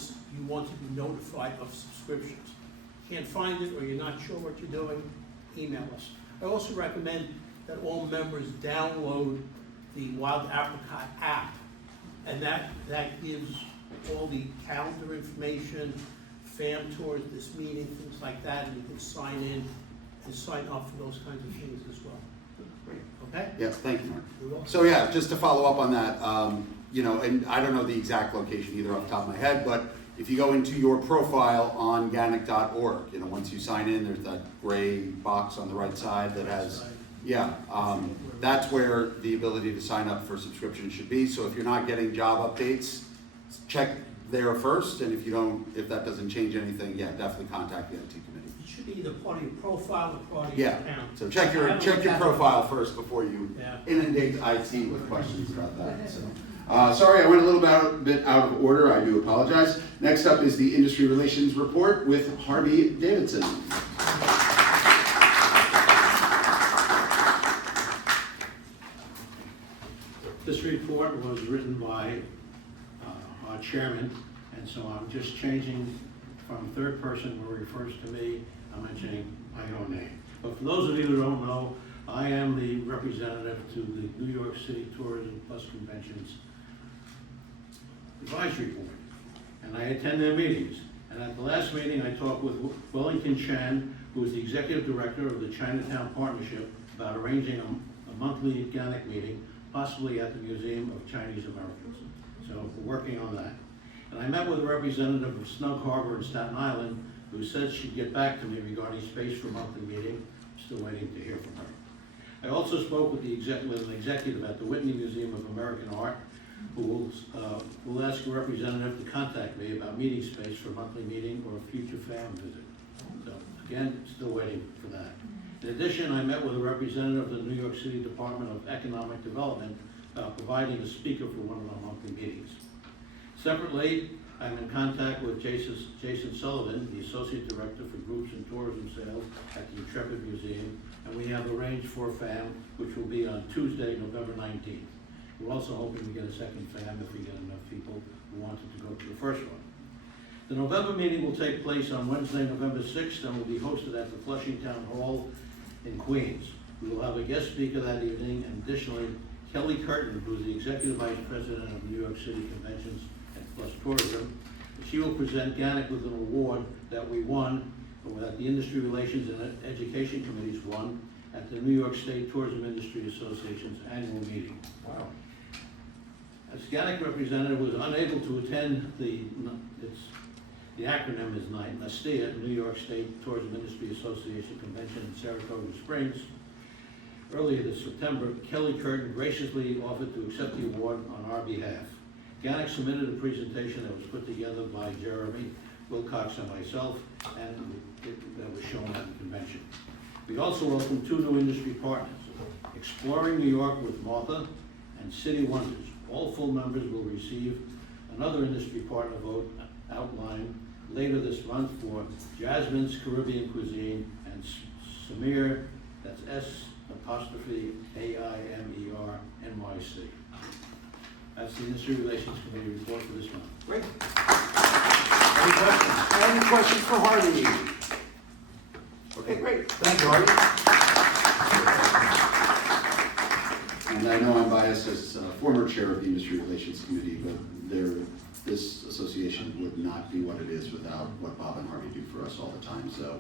to be notified of subscriptions. Can't find it, or you're not sure what you're doing, email us. I also recommend that all members download the Wild Apricot app, and that gives all the calendar information, FAM tours, this meeting, things like that, and you can sign in and sign up for those kinds of things as well. Okay? Yes, thank you, Mark. So yeah, just to follow up on that, and I don't know the exact location either off the top of my head, but if you go into your profile on ganyc.org, once you sign in, there's that gray box on the right side that has, that's where the ability to sign up for subscriptions should be. So if you're not getting job updates, check there first, and if that doesn't change anything, definitely contact the IT committee. It should be either part of your profile or part of your account. So check your profile first before you inundate IT with questions about that. So. Sorry, I went a little bit out of order. I do apologize. Next up is the Industry Relations Report with Harvey Davidson. This report was written by our chairman, and so I'm just changing from third person where it refers to me. I'm mentioning my own name. But for those of you who don't know, I am the representative to the New York City Tourism Plus Conventions Advisory Board, and I attend their meetings. And at the last meeting, I talked with Wellington Chan, who is the executive director of the Chinatown Partnership, about arranging a monthly GANYC meeting, possibly at the Museum of Chinese Americans. So we're working on that. And I met with a representative of Snug Harbor in Staten Island, who said she'd get back to me regarding space for a monthly meeting. I'm still waiting to hear from her. I also spoke with an executive at the Whitney Museum of American Art, who will ask a representative to contact me about meeting space for a monthly meeting or a future FAM visit. So, again, still waiting for that. In addition, I met with a representative of the New York City Department of Economic Development about providing a speaker for one of our monthly meetings. Separately, I'm in contact with Jason Sullivan, the Associate Director for Groups and Tourism Sales at the Intrepid Museum, and we have arranged for a FAM, which will be on Tuesday, November 19th. We're also hoping to get a second FAM if we get enough people who wanted to go to the first one. The November meeting will take place on Wednesday, November 6th, and will be hosted at the Flushing Town Hall in Queens. We will have a guest speaker that evening, and additionally, Kelly Curtin, who is the Executive Vice President of New York City Conventions and Plus Tourism. She will present GANYC with an award that we won, or that the Industry Relations and Education Committees won at the New York State Tourism Industry Association's annual meeting. Wow. As GANYC representative was unable to attend the acronym is NSTIA, New York State Tourism Industry Association Convention in Saratoga Springs. Earlier this September, Kelly Curtin graciously offered to accept the award on our behalf. GANYC submitted a presentation that was put together by Jeremy Wilcox and myself, and that was shown at the convention. We also welcome 2 new industry partners, Exploring New York with Martha and City Wonders. All full members will receive another industry partner vote outline later this month for Jasmine's Caribbean Cuisine and Samir, that's S''AIMER NYC. That's the Industry Relations Committee report for this month. Great. Any questions? Any questions for Harvey? Okay, great. Thank you, Harvey. And I know I'm biased as former chair of the Industry Relations Committee, but this association would not be what it is without what Bob and Harvey do for us all the time. So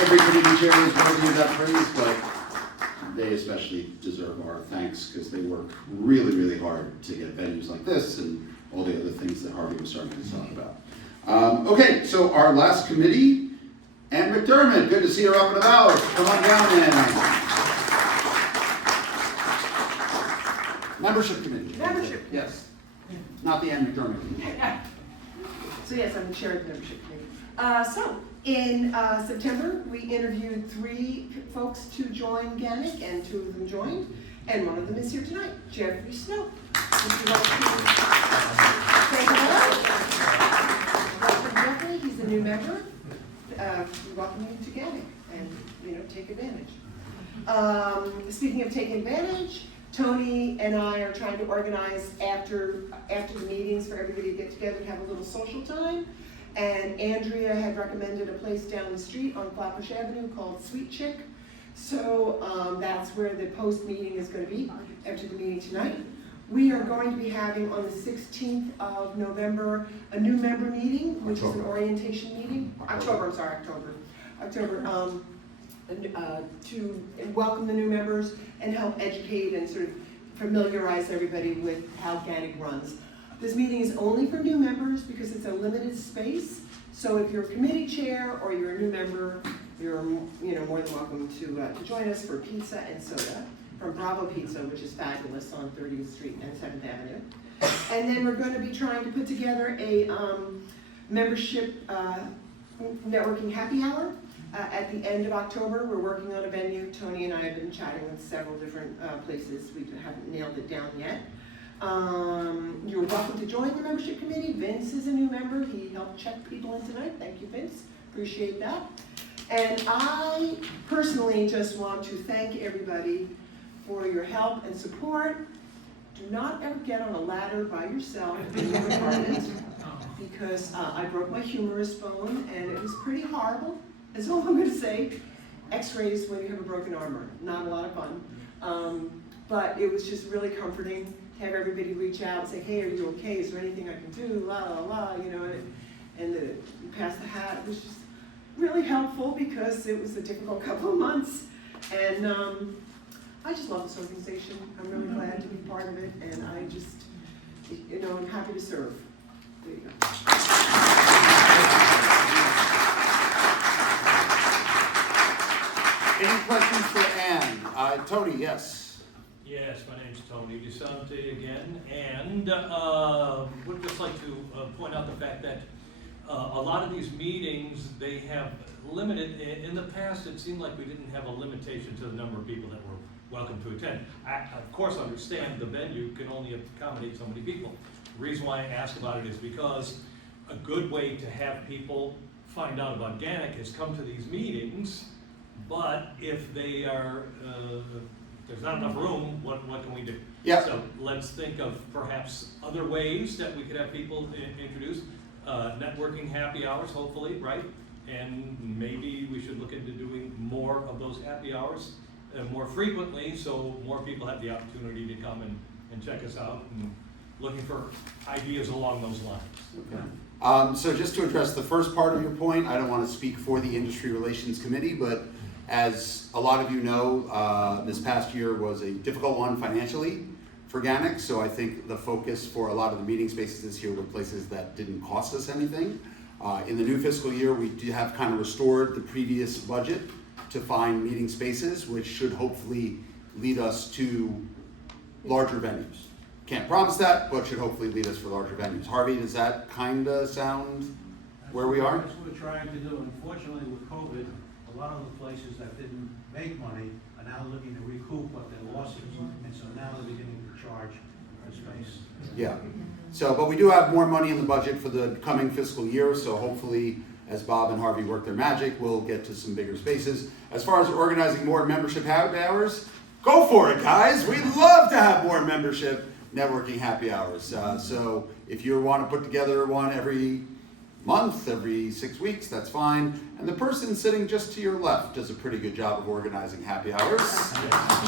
every committee chair is worthy of that praise, but they especially deserve our thanks because they work really, really hard to get venues like this and all the other things that Harvey was starting to talk about. Okay, so our last committee, Ann McDermott. Good to see her up and about. Come on down, Ann. Membership committee. Membership, yes. Not the Ann McDermott committee. So yes, I'm the chair of the membership committee. So in September, we interviewed 3 folks to join GANYC, and 2 of them joined, and one of them is here tonight, Jeffrey Snow. Would you like to say hello? Welcome, Jeffrey. He's a new member. We welcome you to GANYC, and take advantage. Speaking of taking advantage, Tony and I are trying to organize after the meetings for everybody to get together and have a little social time. And Andrea had recommended a place down the street on Flatbush Avenue called Sweet Chick. So that's where the post meeting is going to be after the meeting tonight. We are going to be having on the 16th of November a new member meeting, which is an orientation meeting. October, to welcome the new members and help educate and sort of familiarize everybody with how GANYC runs. This meeting is only for new members because it's a limited space. So if you're a committee chair or you're a new member, you're more than welcome to join us for pizza and soda from Bravo Pizza, which is fabulous on 30th Street and 7th Avenue. And then we're going to be trying to put together a membership networking happy hour. At the end of October, we're working on a venue. Tony and I have been chatting with several different places. We haven't nailed it down yet. You're welcome to join the membership committee. Vince is a new member. He helped check people in tonight. Thank you, Vince. Appreciate that. And I personally just want to thank everybody for your help and support. Do not ever get on a ladder by yourself in your apartment because I broke my humerus bone and it was pretty horrible. That's all I'm going to say. X-rays when you have a broken arm, not a lot of fun. But it was just really comforting to have everybody reach out and say, hey, are you okay? Is there anything I can do? La, la, la, and pass the hat. It was just really helpful because it was a difficult couple of months. And I just love this organization. I'm really glad to be part of it. And I just, I'm happy to serve. There you go. Any questions for Ann? Tony, yes. Yes, my name's Tony DeSante again, and would just like to point out the fact that a lot of these meetings, they have limited, in the past, it seemed like we didn't have a limitation to the number of people that were welcome to attend. I, of course, understand the venue can only accommodate so many people. The reason why I ask about it is because a good way to have people find out about GANYC is come to these meetings, but if they are, there's not enough room, what can we do? Yeah. So let's think of perhaps other ways that we could have people introduced. Networking happy hours, hopefully, right? And maybe we should look into doing more of those happy hours more frequently, so more people have the opportunity to come and check us out, and looking for ideas along those lines. Okay. So just to address the first part of your point, I don't want to speak for the Industry Relations Committee, but as a lot of you know, this past year was a difficult one financially for GANYC, so I think the focus for a lot of the meeting spaces this year were places that didn't cost us anything. In the new fiscal year, we do have kind of restored the previous budget to find meeting spaces, which should hopefully lead us to larger venues. Can't promise that, but should hopefully lead us for larger venues. Harvey, does that kind of sound where we are? That's what we're trying to do. Unfortunately, with COVID, a lot of the places that didn't make money are now looking to recoup what their losses, and so now they're beginning to charge for space. Yeah. So, but we do have more money in the budget for the coming fiscal year, so hopefully, as Bob and Harvey work their magic, we'll get to some bigger spaces. As far as organizing more membership happy hours, go for it, guys. We'd love to have more membership networking happy hours. So if you want to put together one every month, every 6 weeks, that's fine. And the person sitting just to your left does a pretty good job of organizing happy hours.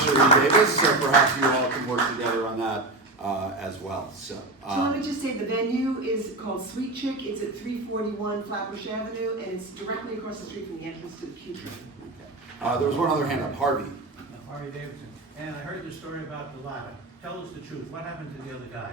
Shirley Davis, so perhaps you all can work together on that as well. So let me just say the venue is called Sweet Chick. It's at 341 Flatbush Avenue, and it's directly across the street from the entrance to the Q Train. There was one other hand up, Harvey. Harvey Davidson. And I heard your story about the ladder. Tell us the truth. What happened to the other guy?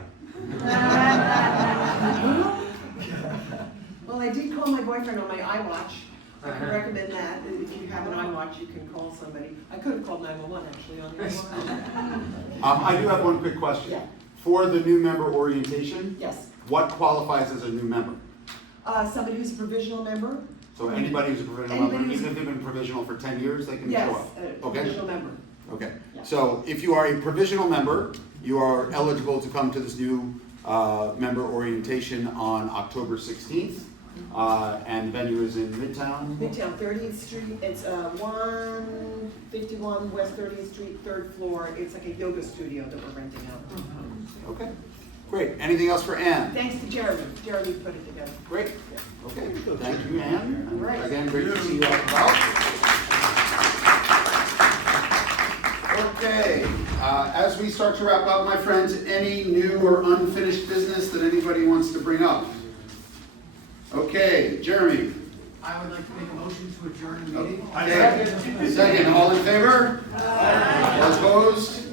Well, I did call my boyfriend on my iWatch. I can recommend that. If you have an iWatch, you can call somebody. I could have called 911 actually on the iWatch. I do have one quick question. Yeah. For the new member orientation, Yes. what qualifies as a new member? Somebody who's a provisional member. So anybody who's a provisional member, even if they've been provisional for 10 years, they can show Yes, up? a Okay. provisional member. Okay, Yeah. so if you are a provisional member, you are eligible to come to this new member orientation on October 16th. And the venue is in Midtown. Midtown, 30th Street. It's 151 West 30th Street, 3rd floor. It's like a yoga studio that we're renting out. Okay, great. Anything else for Ann? Thanks to Jeremy. Jeremy put it together. Great. Okay, thank you, Ann. All right. Again, great to see you all about. Okay, as we start to wrap up, my friends, any new or unfinished business that anybody wants to bring up? Okay, Jeremy. I would like to make a motion to adjourn the meeting. Okay. Second, all in favor? All opposed?